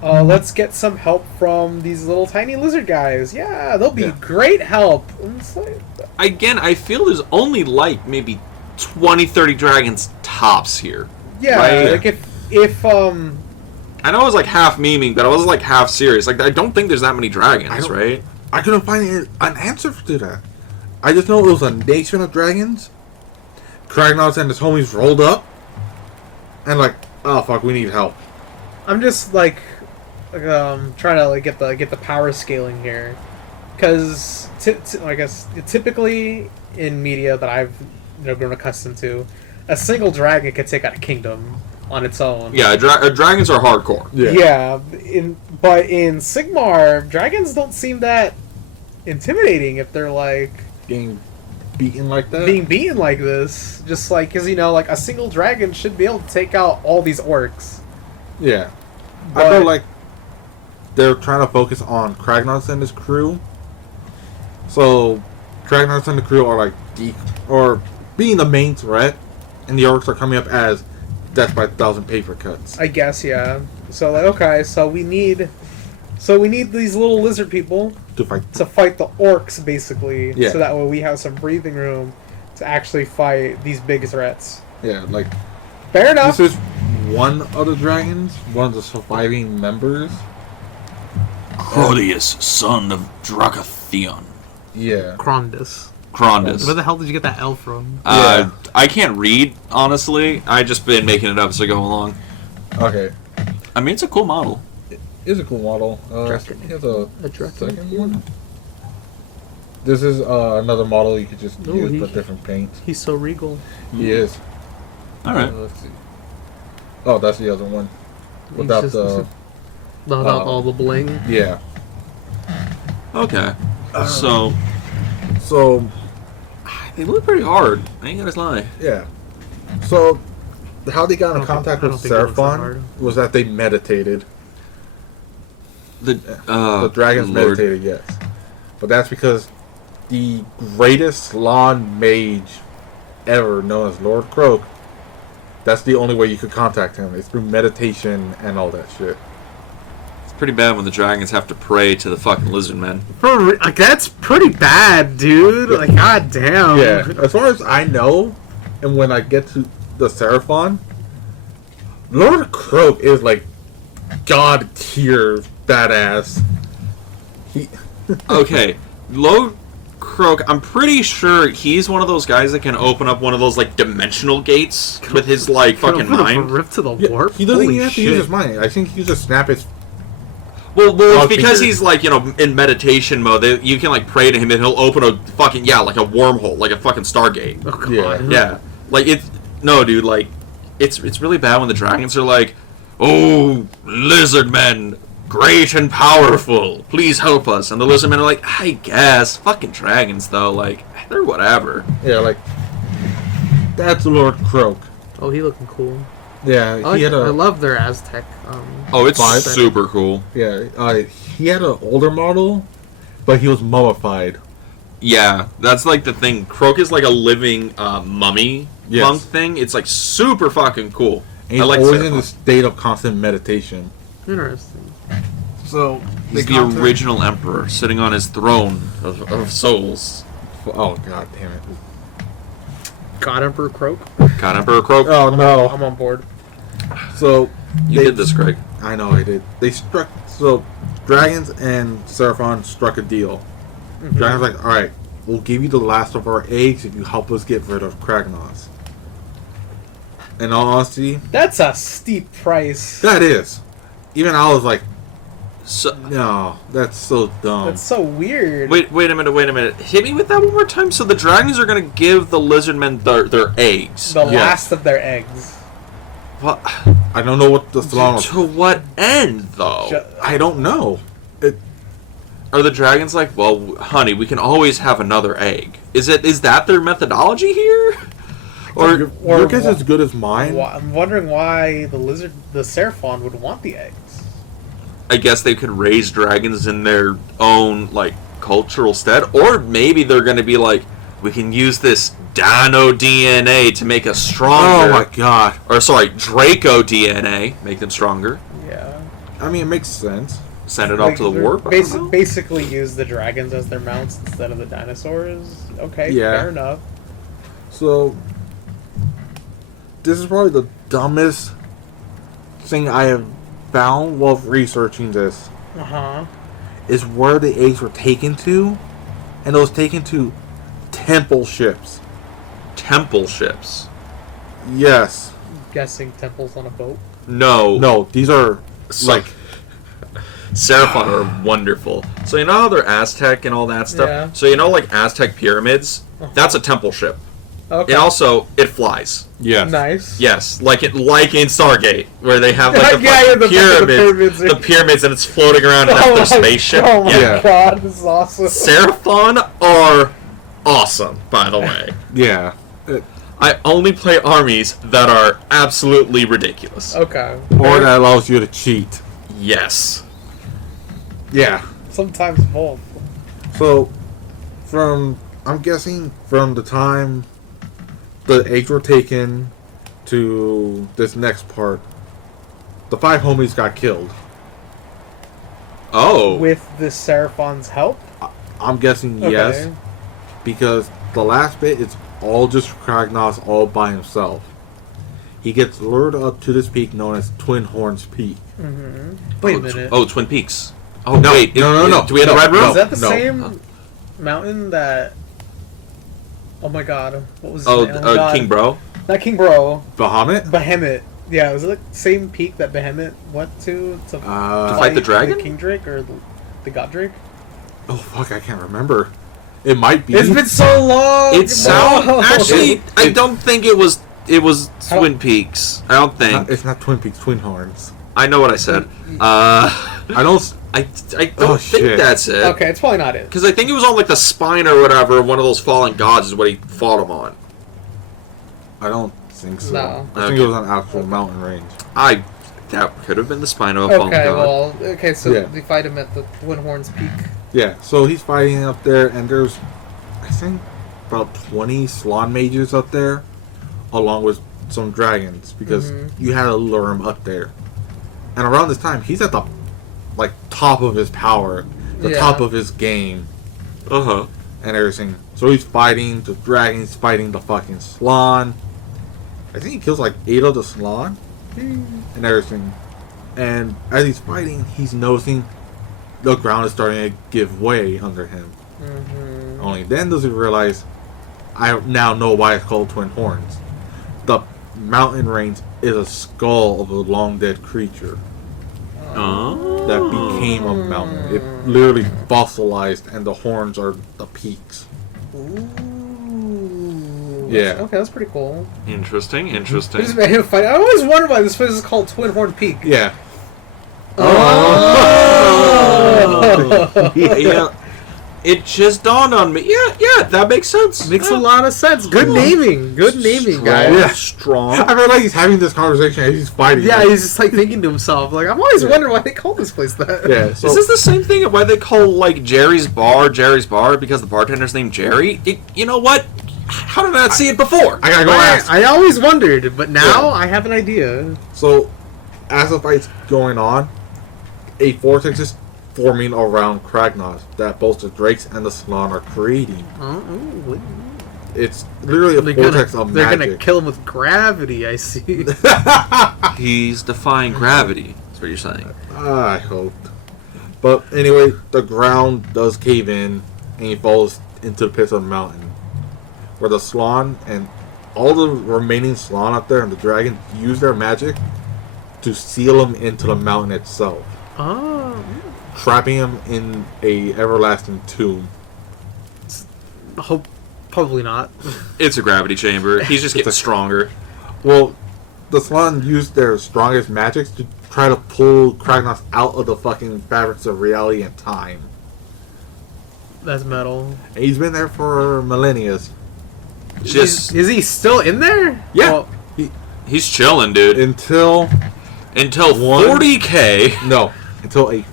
Let's get some help from these little tiny lizard guys. Yeah, they'll be Yeah. great help. And it's like, Again, I feel there's only like maybe 20, 30 dragons tops here. yeah, Right. like if I know I was like half memeing, but I was like half serious. Like, I don't think there's that many I dragons, don't- right? I couldn't find an answer to that. I just know it was a nation of dragons. Kragnos and his homies rolled up, and like, oh fuck, we need help. I'm just like trying to get the power scaling here. because I guess typically in media that I've grown accustomed to, a single dragon can take out a kingdom on its own. Yeah, dragons are hardcore. Yeah. But in Sigmar, dragons don't seem that intimidating if they're like Getting beaten like that. being beaten like this. Just like, because like a single dragon should be able to take out all these orcs. Yeah. But- I feel like they're trying to focus on Kragnos and his crew. So Kragnos and the crew are like being the main threat, and the orcs are coming up as death by 1,000 paper cuts. I guess, yeah. So like, okay, so we need these little lizard people To fight. to fight the orcs, basically. Yeah. So that way we have some breathing room to actually fight these big threats. Yeah, like Fair enough. this is one of the dragons, one of the surviving members. Crodius, son of Dracatheon. Yeah. Krondus. Krondus. Where the hell did you get that L from? I can't read, honestly. I just been making it up as I go along. Okay. I mean, it's a cool model. It's a cool model. Draken. Here's a Draken. second one. This is another model you could just No, use, he- but different paints. He's so regal. He is. All right. Let's see. Oh, that's the other one. Without He's the... without all the bling. Yeah. Okay. So, So, they look pretty hard. I ain't gonna lie. yeah. So, how they got I in don't contact think- I with don't think it looks that Seraphon hard. was that they meditated. The The dragons Lord. meditated, yes. But that's because the greatest Slan mage ever, known as Lord Croak, that's the only way you could contact him. It's through meditation and all that shit. It's pretty bad when the dragons have to pray to the fucking lizard men. Like, that's pretty bad, dude. Like, god damn. Yeah, as far as I know, and when I get to the Seraphon, Lord Croak is like god tier badass. He, Okay, Lord Croak, I'm pretty sure he's one of those guys that can open up one of those, like, dimensional gates with his, like, fucking mind. Rip to the yeah, warp. he doesn't Holy even have to shit. use his mind. I think he just snap his. Well, Oh, it's because fingers. he's, like, you know, in meditation mode. You can, like, pray to him and he'll open a fucking, yeah, like a wormhole, like a fucking Stargate. Oh, god. Yeah. Yeah. Like, no, dude, like, it's really bad when the dragons are like, oh, lizard men, great and powerful, please help us. And the lizard men are like, I guess. Fucking dragons, though, like, they're whatever. Yeah, like that's Lord Croak. Oh, he looking cool. Yeah, I, he had I a love their Aztec. Oh, it's Vibe. super cool. yeah. He had an older model, but he was mummified. Yeah, that's like the thing. Croak is like a living mummy Yes. monk thing. It's like super fucking cool. And he's I like always Seraphon. in a state of constant meditation. Interesting. So He's the original emperor sitting on his throne of souls. Oh god damn it! God Emperor Croak. God, Emperor Croak. Oh no! I'm on board. So You did this, Greg. I know I did. They struck. So dragons and Seraphon struck a deal. Mm-hmm. Dragons like, all right, we'll give you the last of our eggs if you help us get rid of Kragnos. In all honesty, That's a steep price. that is. Even I was like, So, no, that's so dumb. That's so weird. wait a minute. Hit me with that one more time. So the dragons are gonna give the lizard men their eggs. The Yes. last of their eggs. What? I don't know what the salon was. To what end, though? Ju- I don't know. Are the dragons like, well, honey, we can always have another egg? Is that their methodology here? Or Your guess is as good as mine. I'm wondering why the Seraphon would want the eggs. I guess they could raise dragons in their own, like, cultural stead. Or maybe they're going to be like, we can use this Dino DNA to make us stronger. Oh my god. Or, sorry, Draco DNA, make them stronger. Yeah. I mean, it makes sense. Send it off to the warp. I don't know. Basically use the dragons as their mounts instead of the dinosaurs. Okay, Yeah. fair enough. So, this is probably the dumbest thing I have found while researching this. Uh-huh. Is where the eggs were taken to, and it was taken to temple ships. Temple ships. Yes. Guessing temples on a boat. No. No, these are So- like Seraphon are wonderful. So you know how they're Aztec and all that stuff? Yeah. So you know like Aztec pyramids? That's a temple ship. Okay. And also, it flies. Yes. Nice. Yes, like in Stargate, where they have like the Yeah, fucking the pyramids, pyramids. the pyramids, and it's floating around and Oh that's their my- spaceship. Oh my Yeah. god, this is awesome. Seraphon are awesome, by the way. Yeah. I only play armies that are absolutely ridiculous. Okay. Or that allows you to cheat. Yes. Yeah. Sometimes both. So, I'm guessing from the time the eggs were taken to this next part, the 5 homies got killed. Oh. With the Seraphon's help? I'm guessing yes, because the last bit is all just Kragnos all by himself. He gets lured up to this peak known as Twin Horns Peak. Wait a minute. Oh, Twin Peaks. Oh, No, wait. no. Do we have the No, red room? no. Is that the same mountain that... Oh my god. What was his Oh, name? God. King Bro? Not King Bro. Bahamut? Behemoth. Yeah, was it like the same peak that Behemoth went to fight the dragon? The King Drake or the God Drake? Oh fuck, I can't remember. It might be. It's been so long. It sounds... No. Actually, I don't think it was Twin Peaks. I don't think. It's not Twin Peaks, Twin Horns. I know what I said. I don't. I don't Oh, think shit. that's it. Okay, it's probably not it. Because I think it was on like the spine or whatever. One of those fallen gods is what he fought him on. I don't think so. No. I think it was an actual mountain range. That could have been the spine of a fallen Okay, god. well, so Yeah. they fight him at the Twin Horns Peak. Yeah, so he's fighting up there, and there's, I think, about 20 Slon mages up there, along with some dragons, because you had to lure him up there. And around this time, he's at the, like, top of his power, the Yeah. top of his game, Uh-huh. and everything. So he's fighting the dragons, fighting the fucking Slon. I think he kills, like, 8 of the Slon, and everything. And as he's fighting, he's noticing the ground is starting to give way under him. Only then does he realize, I now know why it's called Twin Horns. The mountain range is a skull of a long dead creature Oh. that became a mountain. It literally fossilized, and the horns are the peaks. Ooh. Yeah. Okay, that's pretty cool. Interesting. This made him fight. I always wondered why this place is called Twin Horn Peak. Yeah. Oh. Yeah. It just dawned on me. Yeah, that makes sense. Makes a lot of sense. Good naming. Good naming, Strong. guys. Yeah. Strong. I feel like he's having this conversation as he's fighting. Yeah, Like, he's just like thinking to himself, like, I'm always wondering why they call this place that. yeah. So, Is this the same thing why they call like Jerry's Bar because the bartender's named Jerry? You know what? How did I not see it before? I gotta go ask. I always wondered, but now Yeah. I have an idea. So, as the fight's going on, a vortex is forming around Kragnos that both the Drakes and the Slon are creating. It's literally a vortex of they're magic. gonna kill him with gravity, I see. He's defying gravity. That's what you're saying. I hoped. But anyway, the ground does cave in, and he falls into the pits of the mountain, where the Slon and all the remaining Slon up there and the dragon use their magic to seal him into the mountain itself, Oh. trapping him in a everlasting tomb. Hope, probably not. It's a gravity chamber. He's just getting stronger. Well, the Slon used their strongest magics to try to pull Kragnos out of the fucking fabrics of reality and time. That's metal. And he's been there for millennia. Just Is he still in there? Yeah. Well, he's chilling, dude. Until Until One- 40K. until a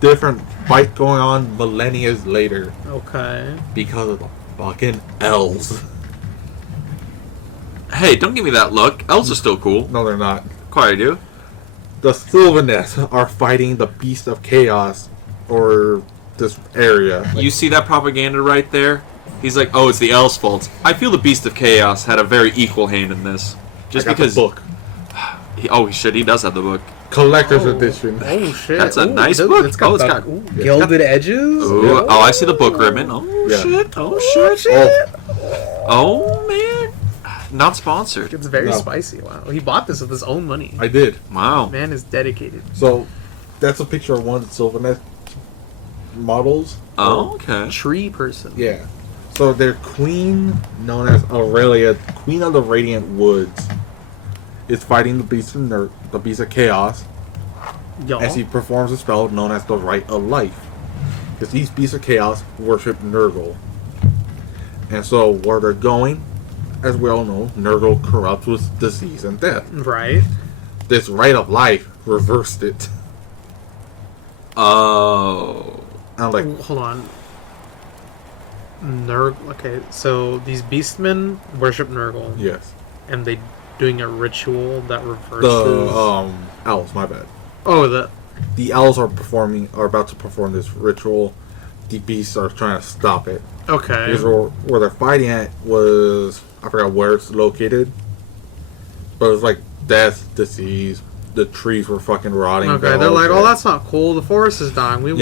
different fight going on millennia later okay. because of the fucking elves. Hey, don't give me that look. Elves are still cool. No, they're not. Quite I do. The Sylvaneth are fighting the Beast of Chaos, or this area. You see that propaganda right there? He's like, oh, it's the elves' fault. I feel the Beast of Chaos had a very equal hand in this. Just I got because... the book, He does have the book. collector's edition. Oh shit. That's a Ooh, nice that- book. It's got Oh, it's the- got- ooh, gilded edges. Ooh, oh, I see the book ribbon. Oh, Yeah. shit. Oh, shit. Oh, Oh, man. Not sponsored. It's very No. spicy. Wow. He bought this with his own money. I did. Wow. Man is dedicated. So, that's a picture of one of the Sylvanet models. Oh, okay. Tree person. Yeah. So their queen, known as Aurelia, Queen of the Radiant Woods, is fighting the the beast of chaos, Y'all. as he performs a spell known as the Rite of Life. Because these beasts of chaos worship Nurgle. And so where they're going, as we all know, Nurgle corrupts with disease and death. Right. This Rite of Life reversed it. Oh. I'm like, Hold on. Okay, so these beastmen worship Nurgle, yes. and they doing a ritual that reverses. The owls, my bad. Oh, The owls are about to perform this ritual. The beasts are trying to stop it. okay. Because where they're fighting at was, I forgot where it's located, but it was like death, disease. The trees were fucking rotting. Okay, they're like, oh, that's not cool. The forest is dying. We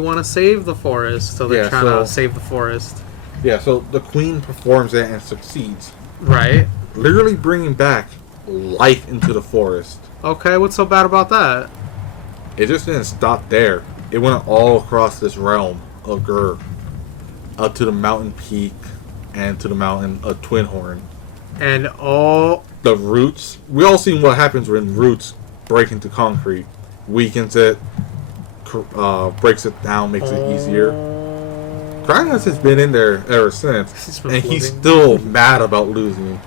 wanna save the forest. So they're trying to save the forest. Yeah, so the queen performs it and succeeds, Right. literally bringing back life into the forest. Okay, what's so bad about that? It just didn't stop there. It went all across this realm of Gur, up to the mountain peak and to the mountain of Twinhorn. And oh, The roots. We all seen what happens when roots break into concrete, weakens it, breaks it down, makes it easier. Kragnos has been in there ever since, and he's still mad about losing.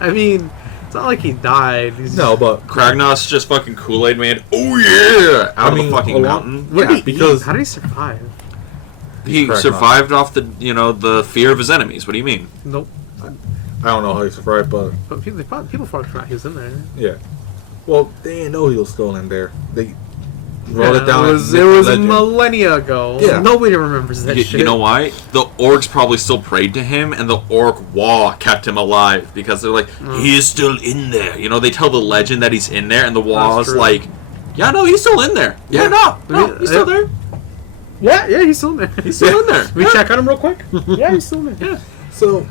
I mean, it's not like he died. He's No, but Kragnos just fucking Kool-Aid man. Oh yeah! Out of the fucking mountain. What did he because eat? How did he survive? He Kragnos. survived off the fear of his enemies. What do you mean? Nope. I don't know how he survived, but But people probably forgot he was in there. yeah. Well, they didn't know he was still in there. They wrote it down. It as was legend. millennia ago. Yeah. Nobody remembers that shit. You know why? The orcs probably still prayed to him, and the orc wall kept him alive because they're like, he is still in there. You know, they tell the legend that he's in there, and the wall is true. like, yeah, no, he's still in there. Yeah, no, he's still there. Yeah, he's still in there. He's still in there. We check on him real quick. Yeah, he's still in there. Yeah. So,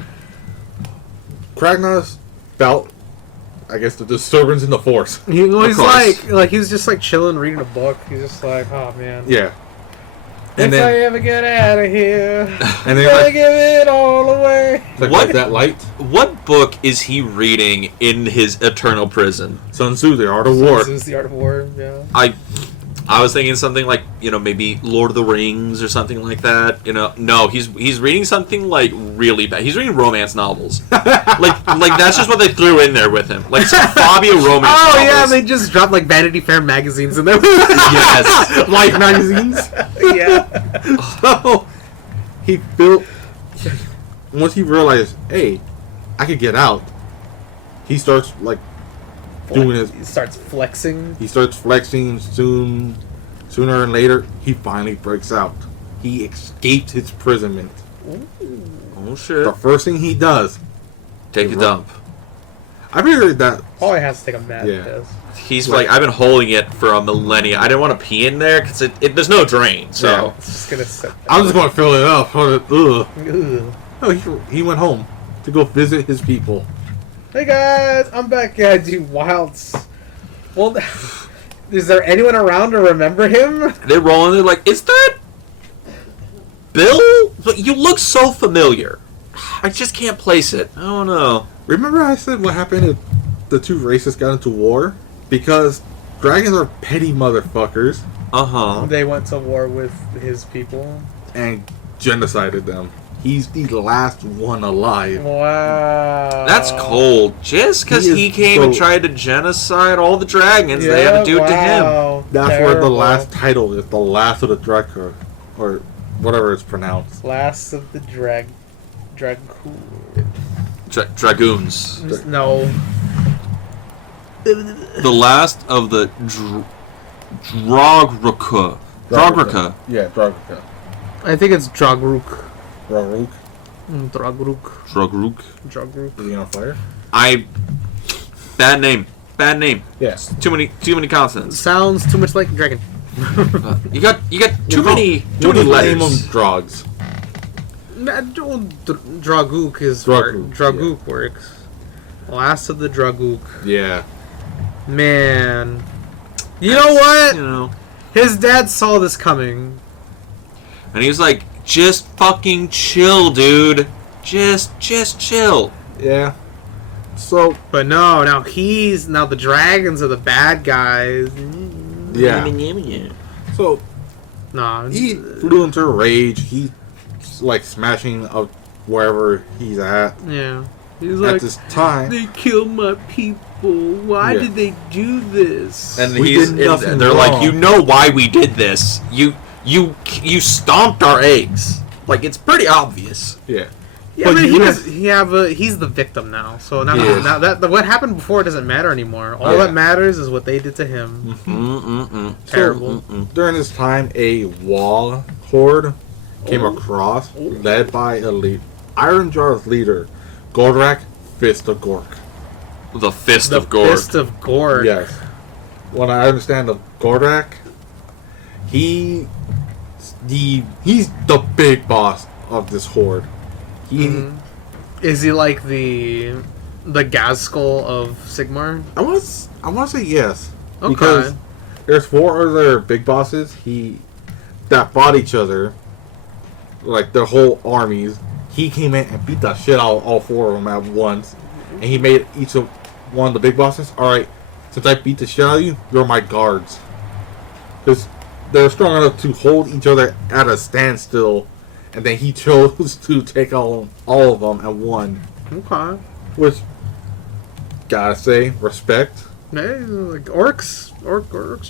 Kragnos felt, I guess, the disturbance in the force. He's course. like he's just like chilling, reading a book. He's just like, oh man. Yeah. If And I then, ever get out of here, and I then give it all away. What? that light? What book is he reading in his eternal prison? Sun Tzu, the Art of War. This is the Art of War. Yeah. I was thinking something like, maybe Lord of the Rings or something like that. No, he's reading something like really bad. He's reading romance novels. like that's just what they threw in there with him. Like some Fabio romance novels. Oh yeah, they just dropped like Vanity Fair magazines in there. Yes. Life magazines. Yeah. So, he built. Once he realized, hey, I could get out, he starts like doing his. He starts flexing. He starts flexing. Sooner and later, he finally breaks out. He escaped his imprisonment. Oh shit. The first thing he does, Take a dump. I figured that. Probably has to take a mad Yeah. piss. He's like, I've been holding it for a millennia. I didn't want to pee in there because there's no drain. So Yeah. It's just gonna sit. I'm just going to fill it up. Ugh. Ugh. No, he went home to go visit his people. Hey guys, I'm back. Yeah, I do wilds. Well, is there anyone around to remember him? they're rolling. They're like, is that Bill? But you look so familiar. I just can't place it. I don't know. Remember I said what happened if the two races got into war? Because dragons are petty motherfuckers Uh-huh. They went to war with his people. and genocided them. He's the last one alive. Wow. That's cold. Just because He is he came and so- tried to genocide all the dragons, they had to do it to him. wow. That's where the Terrible. last title is, the last of the Draco, or whatever it's pronounced. Last of the dragoon. Dragoons. No. The last of the Drograka. Yeah, Dragraka. I think it's Dragruk. Dragruk. Dragruk. Dragruk. Dragruk. Is he on fire? Bad name. Yes. Too many consonants. Sounds too much like dragon. You got too many Name them letters. Drogs. Draguk is Draguk, Draguk works. Last of the Draguk. Yeah. Man. You know what? You know. His dad saw this coming. And he was like, just fucking chill, dude. Just chill. Yeah. So But no, now the dragons are the bad guys. yeah. So Nah. he flew into a rage. He's like smashing up wherever he's at. Yeah. He's At like, this time, they killed my people. Why Yeah. did they do this? And We he's did nothing and they're wrong. like, you know why we did this? You stomped our eggs. Like, it's pretty obvious. yeah. yeah, but but you he's the victim now. So now, Yeah. now that what happened before doesn't matter anymore. All Yeah. that matters is what they did to him. Terrible. During this time, a wall horde came across, led by a Iron Jar's leader, Goldrak, Fist of Gork. The Fist The of Gore. Fist of Gork. Yes. When I understand of Goldrak, he's the big boss of this horde. He, Is he like the Gazskull of Sigmar? I want to say yes, Okay. because there's 4 other big bosses that fought each other, like their whole armies. He came in and beat the shit out of all 4 of them at once, and he made each of one of the big bosses. All right, since I beat the shit out of you, you're my guards, because they're strong enough to hold each other at a standstill, and then he chose to take all of them at one, Okay. which gotta say respect. Hey, like orcs are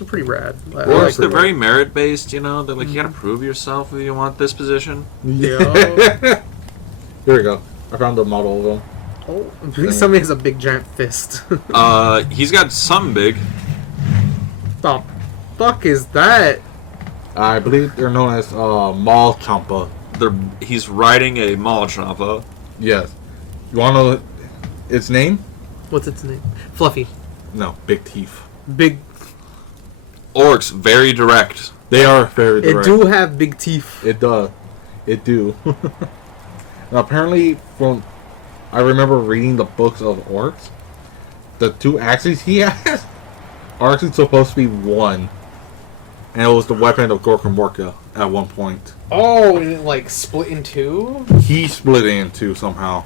pretty rad. I Or like they're them. very merit based, you know. They're like, you gotta prove yourself if you want this position. Yeah. Here we go. I found the model of them. Oh, please tell me he has a big giant fist. He's got something big. The fuck is that? I believe they're known as Mall Champa. He's riding a Malachampa. Yes. You want to know its name? What's its name? Fluffy. No, Big Teeth. Big. Orcs, very direct. They are very direct. It do have big teeth. It does. It do. Now, apparently, I remember reading the books of orcs. The 2 axes he has are actually supposed to be one, and it was the weapon of Gorka Morka at one point. Oh, and it like split in 2? He split it in 2 somehow.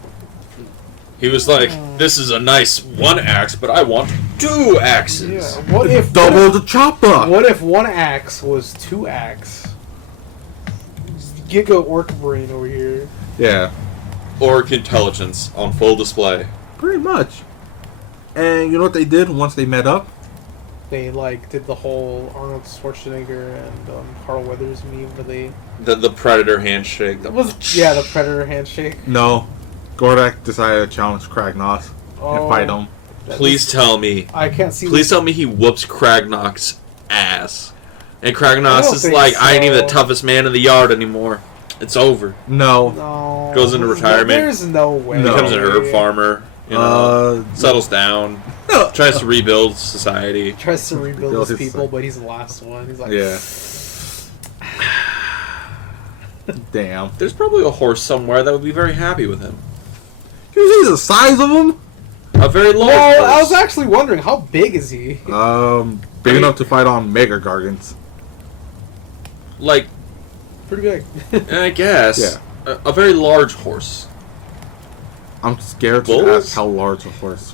He was like, this is a nice 1 axe, but I want 2 axes. Yeah. What if Double the chopper. What if 1 axe was 2 axe? Giga orc brain over here. Yeah, Orc intelligence on full display. pretty much. And you know what they did once they met up? They like did the whole Arnold Schwarzenegger and Carl Weathers meme where they The Predator handshake. that was the Predator handshake. No. Gordak decided to challenge Kragnos and fight him. Please tell me. I can't see. Please tell me he whoops Kragnos' ass. And I Kragnos don't is think like, I ain't even the so. toughest man in the yard anymore. It's over. No. No. Goes into retirement. There's no way. No. Becomes a herb farmer. You know, settles down. Tries to rebuild society. Tries to rebuild Build his his people, side. but he's the last one. He's like, Yeah. Damn. There's probably a horse somewhere that would be very happy with him. You see the size of him? A very large Well, I horse. was actually wondering how big is he? Big enough to fight on Mega Gargants. Like, Pretty big. I guess. Yeah. A very large horse. I'm scared to Bulls? ask how large a horse.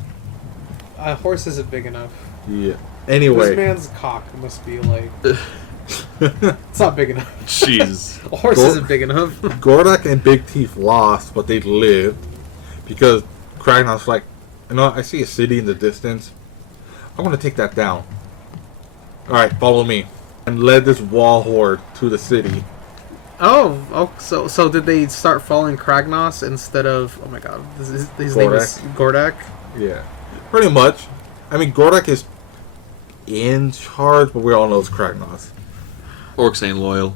A horse isn't big enough. Yeah. This Anyway. man's cock must be like. It's not big enough. Jeez. A horse Go- isn't big enough. Gordak and Big Teeth lost, but they lived because Kragnos was like, you know, I see a city in the distance. I want to take that down. Alright, follow me. And led this wall horde to the city. Oh, so did they start following Kragnos instead of? Oh my god, his name is Gordak. Yeah. Pretty much. I mean, Gordak is in charge, but we all know it's Kragnos. Orcs ain't loyal.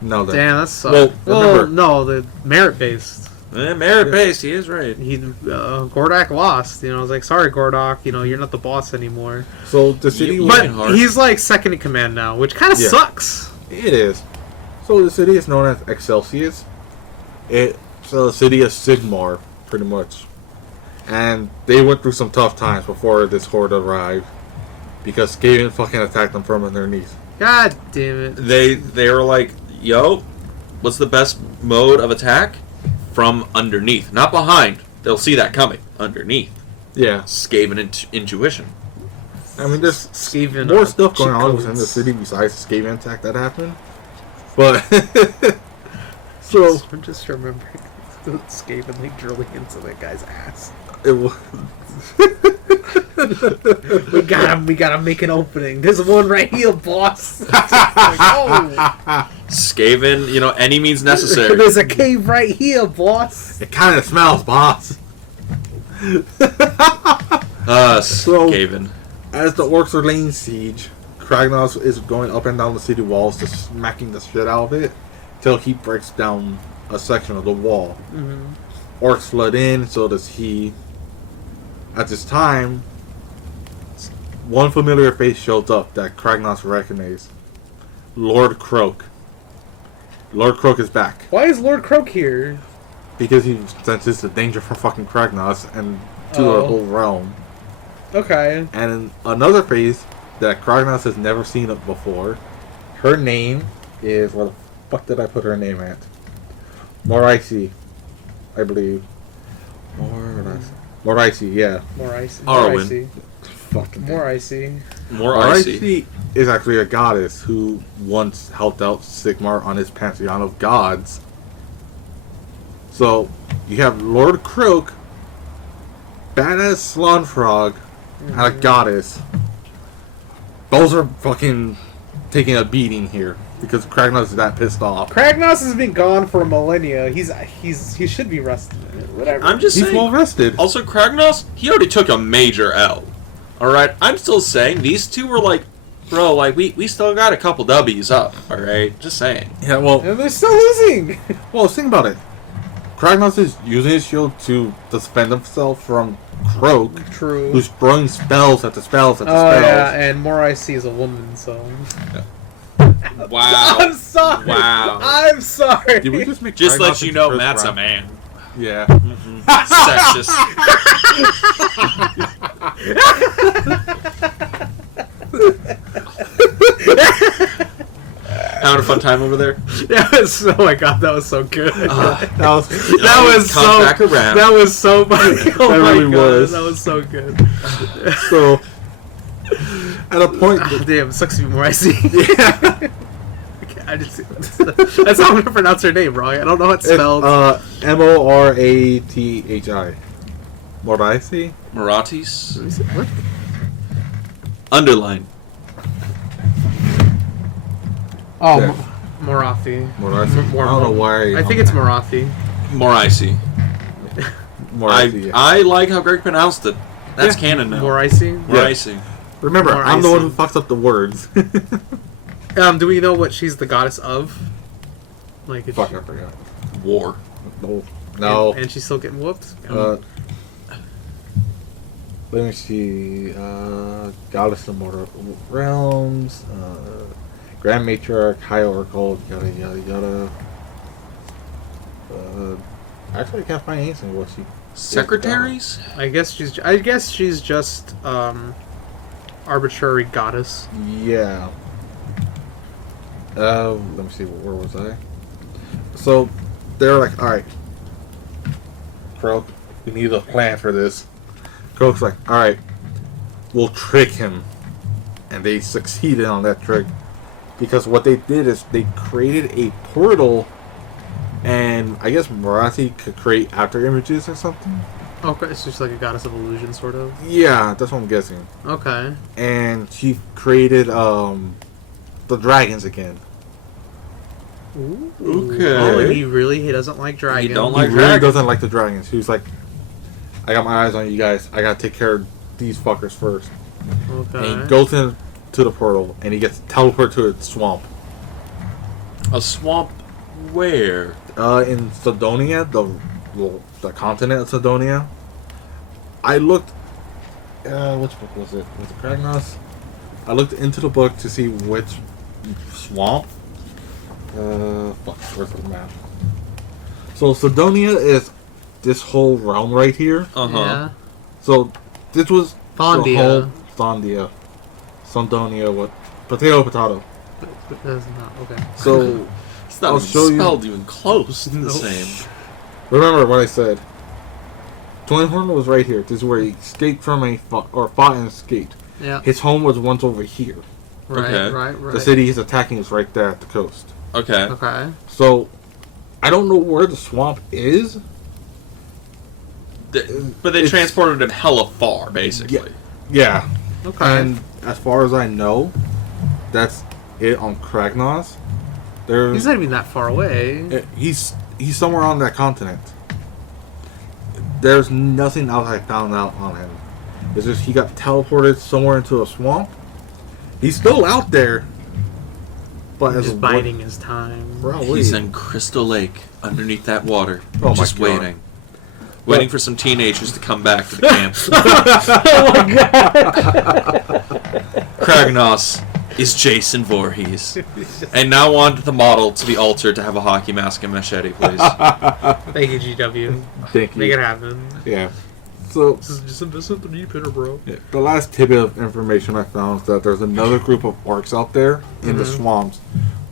No, that. Damn, that sucks. Well, Well, remember- no, the merit based. Merit based, he is right. Gordak lost. You know, I was like, sorry, Gordak. You know, you're not the boss anymore. So the city You- was. But- hard. He's like second in command now, which kind of Yeah. sucks. It is. So the city is known as Excelsius. It's a city of Sigmar, pretty much. And they went through some tough times before this horde arrived. Because Skaven fucking attacked them from underneath. God damn it. They were like, yo, what's the best mode of attack? From underneath, not behind. They'll see that coming. Underneath. Yeah. Skaven intuition. I mean, there's Skaven, more stuff going cheat on codes. within the city besides the Skaven attack that happened. But so I'm just remembering Skaven like drilling into that guy's ass. it was. We gotta make an opening. There's one right here, boss. Like, oh, Skaven, any means necessary. there's a cave right here, boss. It kind of smells, boss. Skaven. As the orcs are laying siege, Kragnos is going up and down the city walls, just smacking the shit out of it, till he breaks down a section of the wall. Mm-hmm. Orcs flood in, so does he. At this time, one familiar face shows up that Kragnos recognizes. Lord Croak. Lord Croak is back. Why is Lord Croak here? Because he senses the danger from fucking Kragnos and to the whole realm. Okay. And in another face that Kragnos has never seen it before, her name is... Where the fuck did I put her name at? Morisi, I believe. Morisi, yeah. More icy. Arwen. More icy. Fucking More icy. More icy. Morisi is actually a goddess who once helped out Sigmar on his pantheon of gods. So, you have Lord Croak, badass Slon Frog, and a goddess. Those are fucking taking a beating here because Kragnos is that pissed off. Kragnos has been gone for millennia. He should be rested. Whatever. I'm just He's saying. well rested. Also, Kragnos, he already took a major L. Alright? I'm still saying these two were like, bro, like, we still got a couple W's up. Alright? Just saying. Yeah, well, And they're still losing. well, think about it. Kragnos is using his shield to defend himself from Croak, True. who's throwing spells after spells after Oh spells. yeah, and More Icy is a woman, so. Wow. I'm sorry. Wow. I'm sorry. Did we just make Just Kragnos let you into know, Chris Matt's a Brown? man. Yeah. Sexist. Having a fun time over there? That was, oh my god, that was so good. That was that was Come so. back around. That was so funny. Oh That my really god, was. that was so good. so. At a point, Ah, damn, it sucks to be more icy. yeah, I just, that's how I'm gonna pronounce her name, bro. I don't know how it's spelled. Morathi. Morisi? Marathis? What? Underline. Oh, Yeah. Marathi. Morisi. I don't know why. I think it's Marathi. More icy. Morisi. I like how Greg pronounced it. That's canon now. More icy. More Yeah. icy. Remember, Morisi. I'm the one who fucks up the words. Do we know what she's the goddess of? Like, is Fuck, she- I forgot. War. No. and she's still getting whooped. Let me see. Goddess of Mortal Realms. Grand Matriarch, High Oracle, yada yada yada. Actually, I can't find anything what she. Secretaries? I guess she's just arbitrary goddess. Yeah. Let me see. Where was I? So they're like, all right, Croak, we need a plan for this. Croak's like, all right, we'll trick him, and they succeeded on that trick because what they did is they created a portal, and I guess Marathi could create after images or something. Okay, it's just like a goddess of illusion, sort of. Yeah, that's what I'm guessing. Okay. And she created the dragons again. Ooh. Okay. Oh, and he doesn't like dragons. He don't He like really dragons. doesn't like the dragons. He was like, I got my eyes on you guys. I gotta take care of these fuckers first. Okay. And he goes into the portal and he gets teleported to a swamp. A swamp where? In Sidonia, the continent of Sidonia. I looked. Which book was it? Was it Kragnos? I looked into the book to see which swamp. Fuck, where's the map? So Sidonia is this whole realm right here. Uh-huh. Yeah. So this was Thondia. the whole Thondia. Sidonia, what? Potato. That's not okay. So It's not I'll even show you- spelled even close to the Nope. same. remember what I said. Twinhorn was right here. This is where he escaped from or fought and escaped. Yeah. His home was once over here. Right. Okay. Right. The city he's attacking is right there at the coast. Okay. Okay. So I don't know where the swamp is. But they It's- transported him hella far, basically. Yeah. Okay. And as far as I know, that's it on Kragnos. There's He's not even that far away. he's somewhere on that continent. There's nothing else I found out on him. It's just he got teleported somewhere into a swamp. He's still out there, but as Just biding his time. Probably. He's in Crystal Lake, underneath that water, Oh my just God. waiting. Waiting for some teenagers to come back to the camp. Kragnos is Jason Voorhees. And now on to the model to be altered to have a hockey mask and machete, please. Thank you, GW. Thank you. Make it happen. Yeah. So This is just invest in 3D printer, bro. yeah, the last tidbit of information I found is that there's another group of orcs out there in the swamps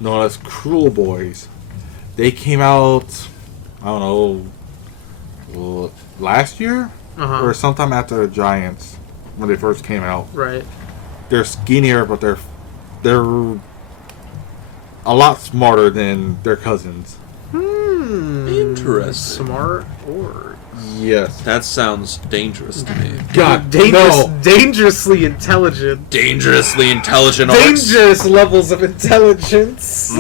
known as Cruel Boys. They came out, I don't know, last year Uh-huh. or sometime after the Giants when they first came out. Right. They're skinnier, but they're a lot smarter than their cousins. Interesting. Smart orc. Yes. That sounds dangerous to me. God, Dangerously intelligent. Dangerously intelligent orcs. Dangerous levels of intelligence.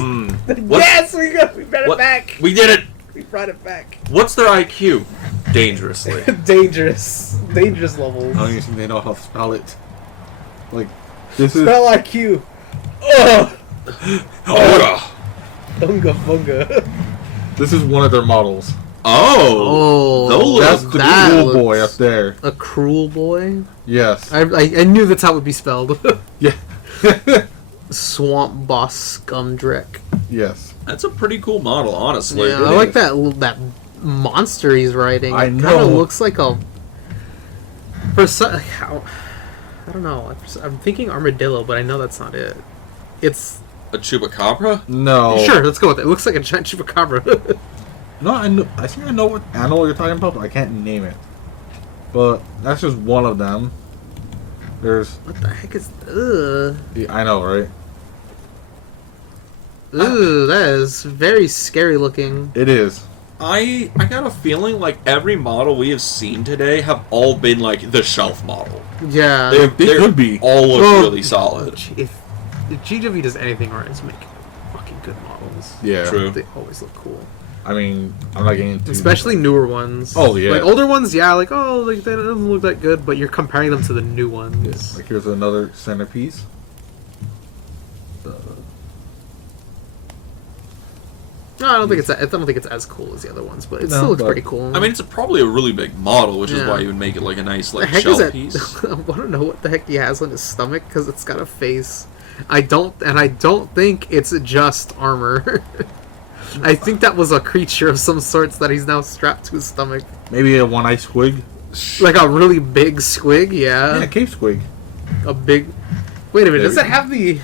What's- Yes, we brought what- it back. We did it! We brought it back. What's their IQ? Dangerously. Dangerous levels. I don't even think they know how to spell it. Like, this is Spell IQ. Ugh. Oh! Bunga bunga. this is one of their models. Oh! Oh, That's the that Cruel Boy looks- up there. A cruel boy? Yes. I knew that's how it would be spelled. Yeah. Swamp boss scumdreck. Yes. That's a pretty cool model, honestly. Yeah, I like that monster he's riding. I It know. kind of looks like a. For some, I don't know. I'm thinking armadillo, but I know that's not it. It's A chupacabra? No. sure. Let's go with it. It looks like a giant chupacabra. No, I think I know what animal you're talking about, but I can't name it. But that's just one of them. There's, What the heck is? Ugh. I know, right? Ooh, that is very scary looking. It is. I got a feeling like every model we have seen today have all been like the shelf model. Yeah. They could be. All look Well, really solid. If GW does anything right, it's make fucking good models. Yeah. True. They always look cool. I mean, I'm not getting into Especially newer ones. Oh, yeah. Like older ones, yeah, like oh, like they don't look that good, but you're comparing them to the new ones. Like here's another centerpiece. No, I don't think it's as cool as the other ones, but it No, still looks but- pretty cool. I mean, it's probably a really big model, which is Yeah. why you would make it like a nice the like heck shelf is that? piece. I want to know what the heck he has on his stomach because it's got a face. I don't think it's just armor. I think that was a creature of some sorts that he's now strapped to his stomach, Maybe a one-eyed squig. like a really big squig. Yeah, Yeah, cave squig. a big. Wait a minute, does Maybe. it have the?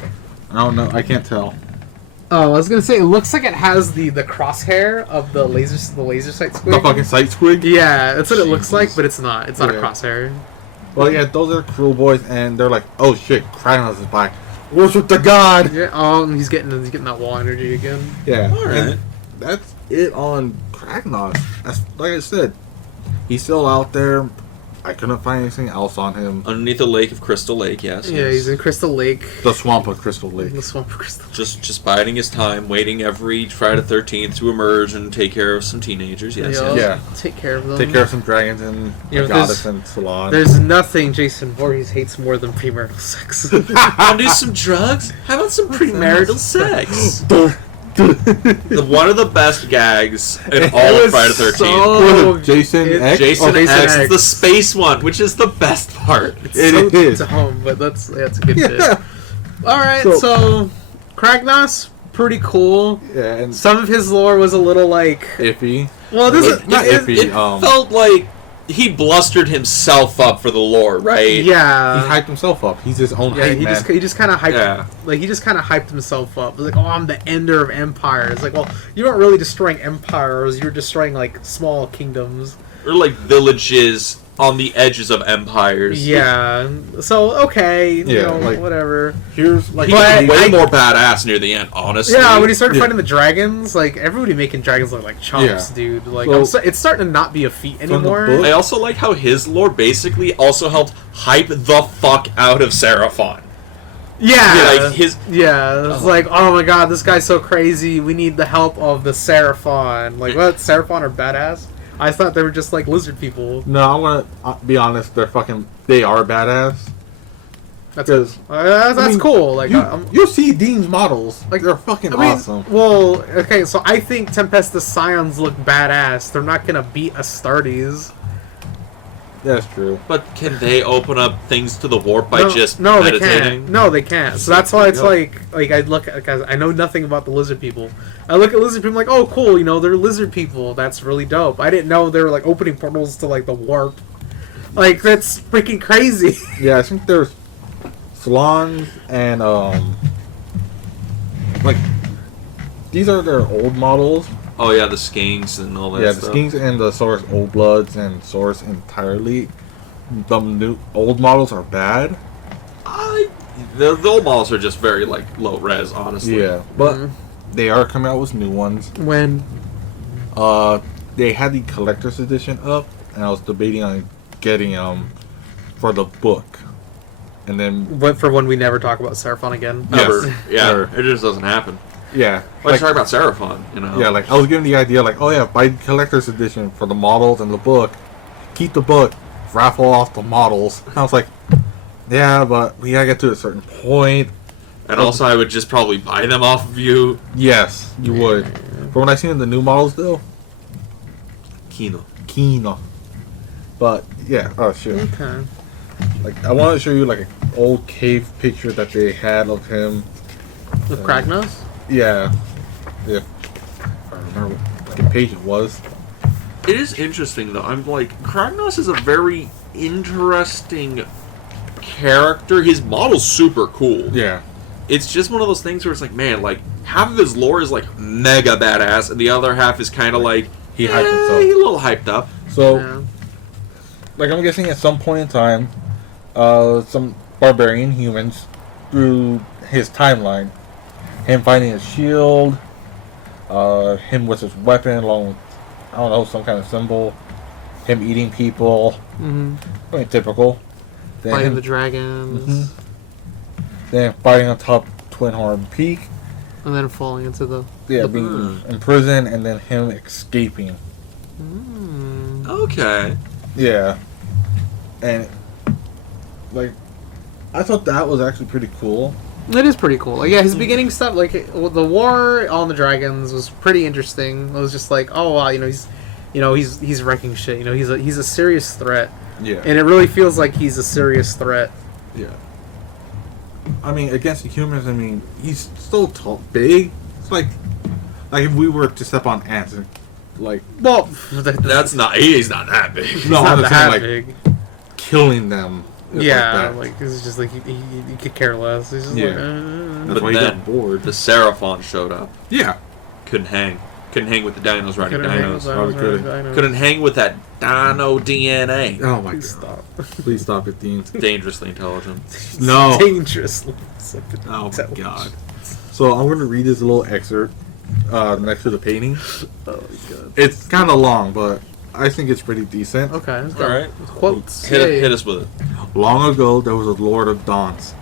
I don't know. I can't tell. Oh, I was gonna say it looks like it has the crosshair of the laser sight squig. The fucking sight squig. Yeah, that's what it looks like, Jesus. but it's not. It's not a Yeah. crosshair. Well, yeah, those are Cruel Boys, and they're like, oh shit, Kragnos is back. Worship the god. Yeah. Oh, he's getting that wall energy again. Yeah. All right. And that's it on Kragnos. That's like I said, he's still out there. I couldn't find anything else on him. Underneath the lake of Crystal Lake, yes. Yeah, yes. he's in Crystal Lake. The swamp of Crystal Lake. The swamp of Crystal. Just biding his time, waiting every Friday the 13th to emerge and take care of some teenagers. Yes, Yeah. yes. Yeah. Take care of them. Take care of some dragons and You know, a goddess and Salon. There's nothing Jason Voorhees hates more than premarital sex. Want to do some drugs? How about some premarital sex? The one of the best gags in all of Friday the 13th. so Jason X? Jason Oh, Jason X, X. the space one, which is the best part. It is. dumb, but that's a good bit. Yeah. All right, So- so Kragnos, pretty cool. Yeah, and Some of his lore was a little like, iffy. well, this is Not It, iffy. it felt like he blustered himself up for the lore, right? Yeah. He hyped himself up. He's his own Yeah, hype man. he just kind of hyped, Yeah. like he just kind of hyped himself up. Like, oh, I'm the ender of empires. Like, well, you weren't really destroying empires. You're destroying like small kingdoms. Or like villages on the edges of empires. Yeah. So okay, you Yeah, know, like- whatever. Here's like He was But way I- more badass near the end, honestly. Yeah, when he started Yeah. fighting the dragons, like everybody making dragons look like chumps, Yeah. dude. Like, So- it's starting to not be a feat From the anymore. book- I also like how his lore basically also helped hype the fuck out of Seraphon. Yeah, Like his yeah. It's like, oh my god, this guy's so crazy. We need the help of the Seraphon. Like, what? Seraphon are badass? I thought they were just like lizard people. no, I want to be honest. They are badass. That's Because that's I mean, cool. Like, you see Dean's models, like they're fucking I mean, awesome. well, okay, so I think Tempestus Scions look badass. They're not gonna beat Astartes. That's true. But can they open up things to the warp by just no, they meditating? can't. No, they can't. So that's why it's Yeah. like I look at, cause I know nothing about the lizard people. I look at lizard people, I'm like, oh, cool, you know, they're lizard people. That's really dope. I didn't know they were like opening portals to like the warp. Like, that's freaking crazy. Yeah, I think there's salons and like these are their old models. Oh yeah, the skinks and all that Yeah, the stuff. Skinks and the Saurus Old Bloods and Saurus entirely. The new old models are bad. The old models are just very like low res, honestly. Yeah, but Mhm. they are coming out with new ones. When They had the collector's edition up, and I was debating on getting for the book, and then went for when we never talk about Seraphon again. Never. Yeah, Never. it just doesn't happen. yeah, Let's talk about Seraphon, you know. yeah, like I was given the idea, like, oh yeah, buy the collector's edition for the models and the book, keep the book, raffle off the models. And I was like, yeah, but we gotta get to a certain point. And also, I would just probably buy them off of you. Yes, you would. But when I seen the new models though, Kino. Kino. But yeah, oh shit. Okay. Like I want to show you like an old cave picture that they had of him. With Kragnos? Yeah, if I remember what page it was. It is interesting though. I'm like, Kragnos is a very interesting character. His model's super cool. Yeah, It's just one of those things where it's like, man, like half of his lore is like mega badass, and the other half is kind of like he hyped he's a himself. little hyped up. So, Yeah. like I'm guessing at some point in time, some barbarian humans through his timeline, him finding his shield, him with his weapon along with, I don't know, some kind of symbol, him eating people, Mm-hmm. I mean, typical. Then Fighting him- the dragons. then fighting on top Twin Horn Peak, And then falling into the... yeah, being in prison, and then him escaping. Mm. Okay. Yeah, and like I thought that was actually pretty cool. It is pretty cool. Like, yeah, his beginning stuff, like the war on the dragons, was pretty interesting. It was just like, oh wow, he's wrecking shit. He's a serious threat, Yeah, and it really feels like he's a serious threat. yeah. I mean, against the humans, I mean, he's so tall, big. It's like if we were to step on ants, and, like Well, That's not. He's not that big. it's no, not I'm just saying, that like big. killing them. is Yeah, that. like it's just like he could care less. He's just Yeah. like, That's But why he then got bored. The Seraphon showed up. Yeah, Couldn't hang. Couldn't hang with the dinos riding couldn't hang with dinos. that, Probably I couldn't. know. Couldn't hang with that dino DNA. Oh my Please god! stop. Please stop it, Dean. Dangerously intelligent. No. Dangerously. Oh my god! So I'm going to read this little excerpt next to the painting. Oh my god. It's kind of long, but I think it's pretty decent. Okay, let's All go. right. Quotes. Hit us with it. Long ago, there was a lord of dawns,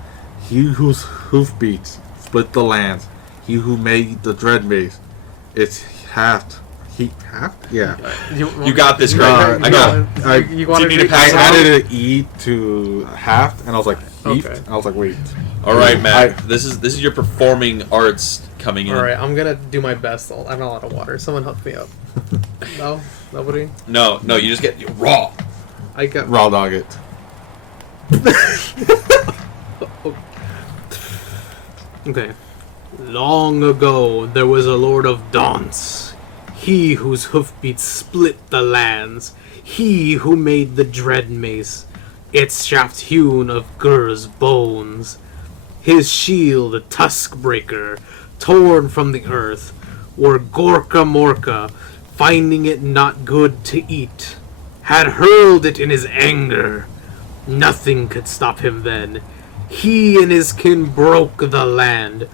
he whose hoofbeats split the lands, he who made the dread maze. It's half. Yeah. You got this, Greg. I got it. You wanted Do you need to I pass it on? added an E to half, and I was like, heaft. Okay. I was like, wait. All right, Matt. I- This is your performing arts coming in. All right, I'm gonna do my best. I have a lot of water. Someone hook me up. No, nobody. No, you just get raw. I got. Raw dog it. Okay. Long ago, there was a lord of dance. He whose hoofbeats split the lands, he who made the dread mace, its shaft hewn of Gur's bones. His shield, a tusk breaker, torn from the earth, or Gorka Morka, finding it not good to eat, had hurled it in his anger. Nothing could stop him then. He and his kin broke the land.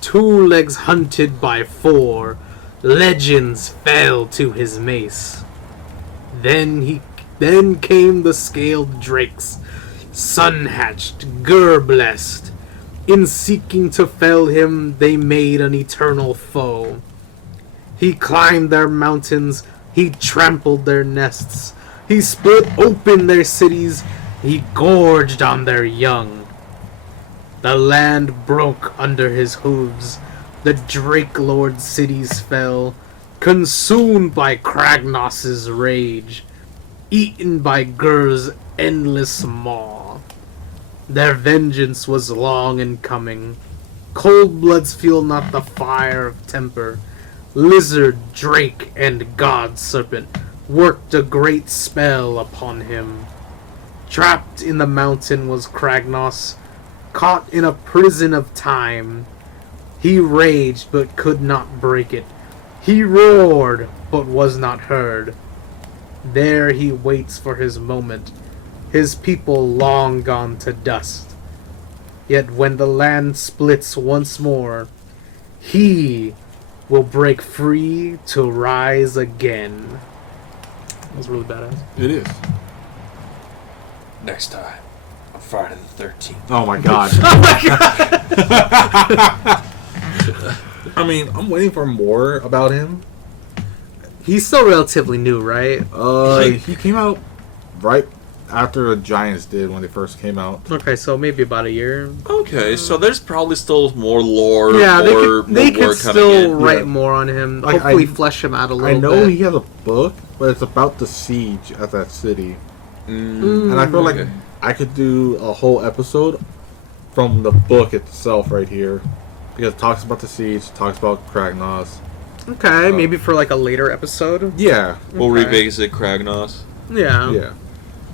2 legs hunted by 4. Legends fell to his mace. Then came the scaled drakes, sun-hatched, gur-blessed. In seeking to fell him, they made an eternal foe. He climbed their mountains, he trampled their nests, he split open their cities, he gorged on their young. The land broke under his hooves, the Drake Lord cities fell, consumed by Kragnos' rage, eaten by Gur's endless maw. Their vengeance was long in coming. Cold bloods feel not the fire of temper. Lizard, drake, and god serpent worked a great spell upon him. Trapped in the mountain was Kragnos, caught in a prison of time. He raged but could not break it. He roared but was not heard. There he waits for his moment, his people long gone to dust. Yet when the land splits once more, he will break free to rise again. That was really badass. It is. Next time on Friday the 13th. Oh my god. I mean, I'm waiting for more about him. He's still relatively new, right? He came out right after the Giants did when they first came out. Okay, so maybe about a year. Okay, so there's probably still more lore, Yeah, more they could work coming still in. write Yeah. more on him. Like, Hopefully flesh him out a little I know bit. he has a book, but it's about the siege at that city. Mm, And I feel like okay. I could do a whole episode from the book itself right here. Because it talks about the siege, talks about Kragnos. Okay, maybe for like a later episode. Yeah, We'll Okay. revisit Kragnos. Yeah. yeah,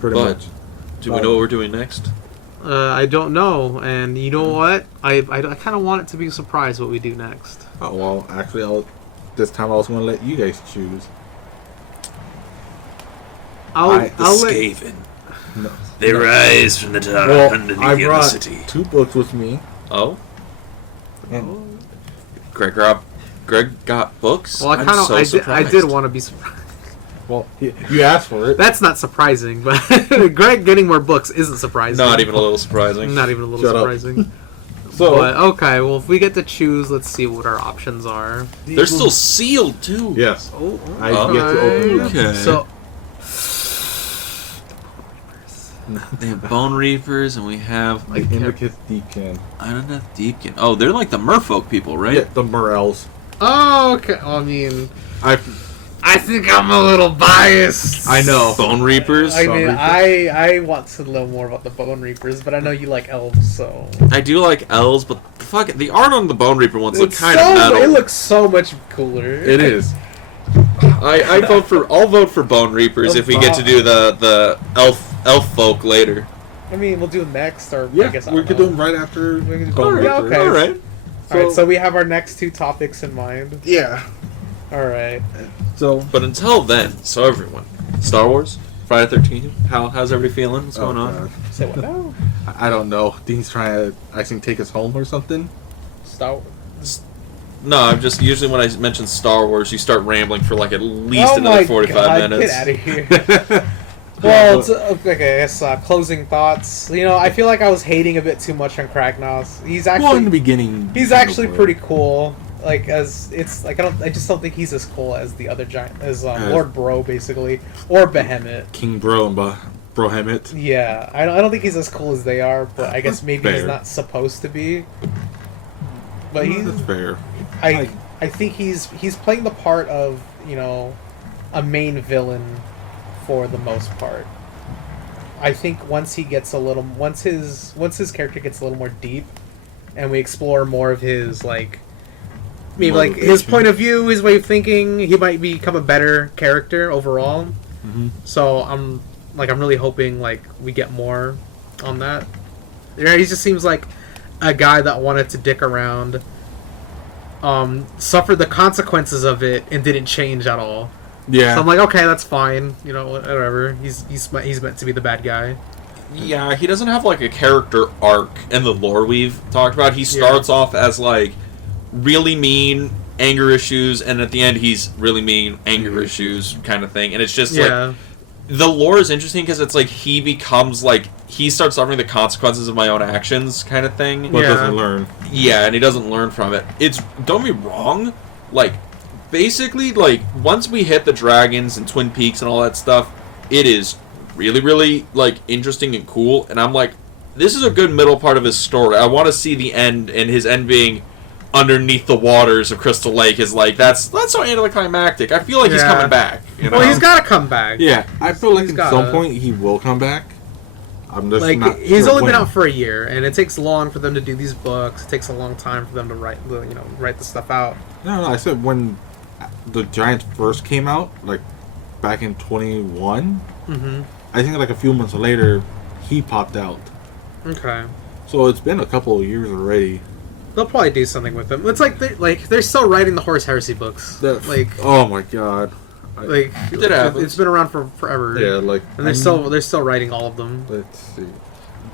pretty But much. do we know what we're doing next? I don't know, and you know what? I kind of want it to be a surprise what we do next. Oh, well, actually, this time I was going to let you guys choose. The I'll let, Skaven. No. They rise from the dark Well, underneath I the brought city. 2 books with me. Oh? And Greg got books? well, I I'm kind of so I surprised. did want to be surprised. well, you asked for it. That's not surprising, but Greg getting more books isn't surprising. Not even a little surprising. Not even a little Shut up. surprising. So, But okay, well, if we get to choose, let's see what our options are. They're still sealed, too. yes, Oh, I get to open them. Okay. So They have Bone Reapers, and we have The Invictus Deacon. Ananeth Deepkin. Oh, they're like the merfolk people, right? Yeah, the Morels. oh, okay. I mean, I think I'm a little biased. know. Bone Reapers. I Bone mean, Reapers? I want to know more about the Bone Reapers, but I know you like elves, so I do like elves, but the art on the Bone Reaper ones look It's kind of so- metal. It looks so much cooler. It is. I'll vote for Bone Reapers if we get to do the elf folk later. I mean, we'll do them next, or I Yeah, guess I we don't could do know. them right after. We can- Bone Oh, yeah, Reapers. okay. All right. Alright, so we have our next 2 topics in mind. Yeah. Alright. So. But until then, so everyone, Star Wars, Friday 13th. How's everybody feeling? What's going on? God. Say what now? I don't know. Dean's trying to, I think, take us home or something. Star Wars. No, I'm just usually when I mention Star Wars, you start rambling for like at least Oh another my 45 God, minutes. Get out of here. Well, it's, okay, I guess closing thoughts. You know, I feel like I was hating a bit too much on Kragnos. He's Well, in actually the beginning. he's actually pretty cool. Like as it's like I just don't think he's as cool as the other giant as Lord Bro basically or Behemoth. King Bro and Brohemet. Yeah, I don't think he's as cool as they are, but I guess maybe he's Fair. not supposed to be. But he's That's fair. I think he's playing the part of, you know, a main villain for the most part. I think once his character gets a little more deep and we explore more of his like maybe like his point of view, his way of thinking, he might become a better character overall. Mm-hmm. So I'm really hoping like we get more on that. Yeah, he just seems like a guy that wanted to dick around, suffered the consequences of it, and didn't change at all. Yeah. So I'm like, okay, that's fine. You know, whatever. He's meant to be the bad guy. Yeah, he doesn't have like a character arc in the lore we've talked about. He starts off as like really mean, anger issues, and at the end he's really mean, anger issues kind of thing. And it's just like the lore is interesting because it's like he becomes like he starts suffering the consequences of my own actions kind of thing. But doesn't learn. Yeah, and he doesn't learn from it. It's, don't be wrong, like basically like once we hit the dragons and Twin Peaks and all that stuff, it is really, really like interesting and cool. And I'm like, this is a good middle part of his story. I want to see the end, and his end being underneath the waters of Crystal Lake is like that's so anticlimactic. I feel like he's coming back. You know? Well, he's got to come back. Yeah, I feel like He's at some point he will come back. I'm just like not he's sure only when. been out for a year, and it takes long for them to do these books. It takes a long time for them to write the stuff out. No, I said when the Giants first came out, like back in 21. Mm-hmm. I think like a few months later, he popped out. Okay. So it's been a couple of years already. They'll probably do something with them. It's like they're still writing the Horus Heresy books. Oh my god. It's been around for forever. Yeah, like, and they're still writing all of them. Let's see.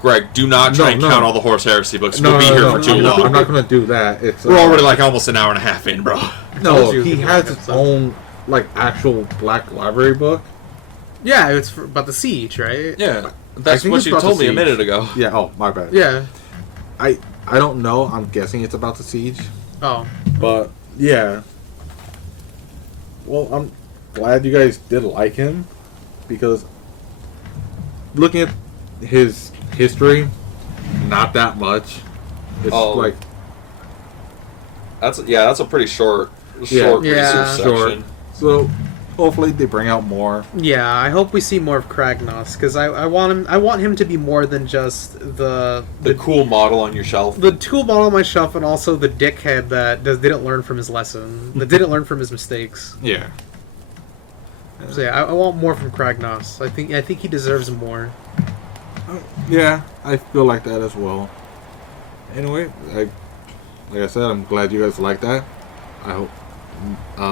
Greg, do not try and count all the Horus Heresy books. We'll be here for too long. I'm not gonna do that. We're already like almost an hour and a half in, bro. No, he has his own like actual Black Library book. Yeah, it's about the siege, right? Yeah, that's what you told me a minute ago. Yeah. Oh, my bad. Yeah. I don't know. I'm guessing it's about the siege. Oh. But yeah. Well, I'm glad you guys did like him, because looking at his history, not that much. It's like that's a pretty short research section. So hopefully they bring out more. Yeah, I hope we see more of Kragnos, because I want him to be more than just the cool model on your shelf. The cool model on my shelf, and also the dickhead that didn't learn from his lesson, that didn't learn from his mistakes. Yeah. So yeah, I want more from Kragnos. I think he deserves more. Yeah, I feel like that as well. Anyway, like I said, I'm glad you guys like that. I hope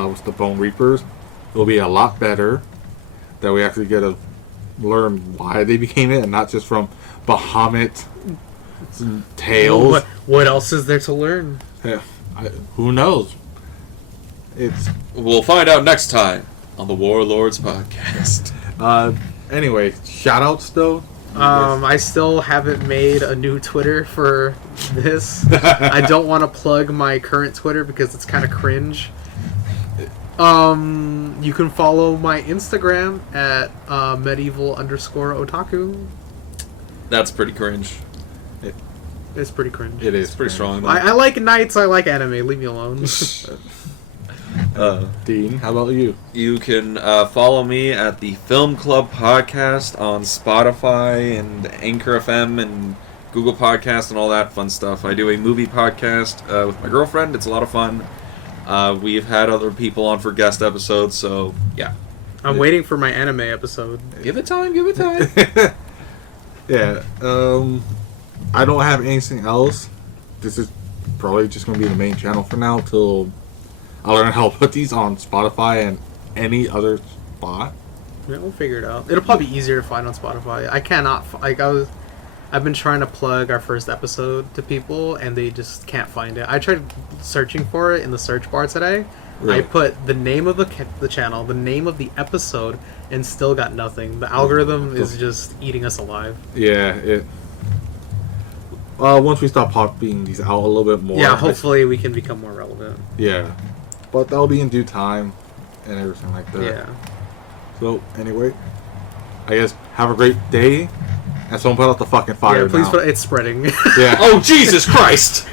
with the Bone Reapers, it'll be a lot better. That we actually get to learn why they became it, and not just from Bahamut tales. What else is there to learn? Yeah, who knows? We'll find out next time on the Warlords podcast. Anyway, shoutouts though. I still haven't made a new Twitter for this. I don't want to plug my current Twitter because it's kind of cringe. You can follow my Instagram at medieval_otaku. That's pretty cringe. It's pretty cringe. It is pretty strong. I like knights. I like anime. Leave me alone. Dean, how about you? You can follow me at the Film Club Podcast on Spotify and Anchor FM and Google Podcast and all that fun stuff. I do a movie podcast with my girlfriend. It's a lot of fun. We've had other people on for guest episodes, so yeah. I'm waiting for my anime episode. Give it time. Give it time. Yeah. I don't have anything else. This is probably just going to be the main channel for now till I learn how to put these on Spotify and any other spot. Yeah, we'll figure it out. It'll probably be easier to find on Spotify. I cannot I've been trying to plug our first episode to people, and they just can't find it. I tried searching for it in the search bar today. Really? I put the name of the channel, the name of the episode, and still got nothing. The algorithm is just eating us alive. Yeah, once we stop popping these out a little bit more. Yeah, hopefully we can become more relevant. Yeah. But that'll be in due time and everything like that. Yeah. So, anyway, I guess have a great day. And someone put out the fucking fire now. Please it's spreading. Yeah. Oh, Jesus Christ!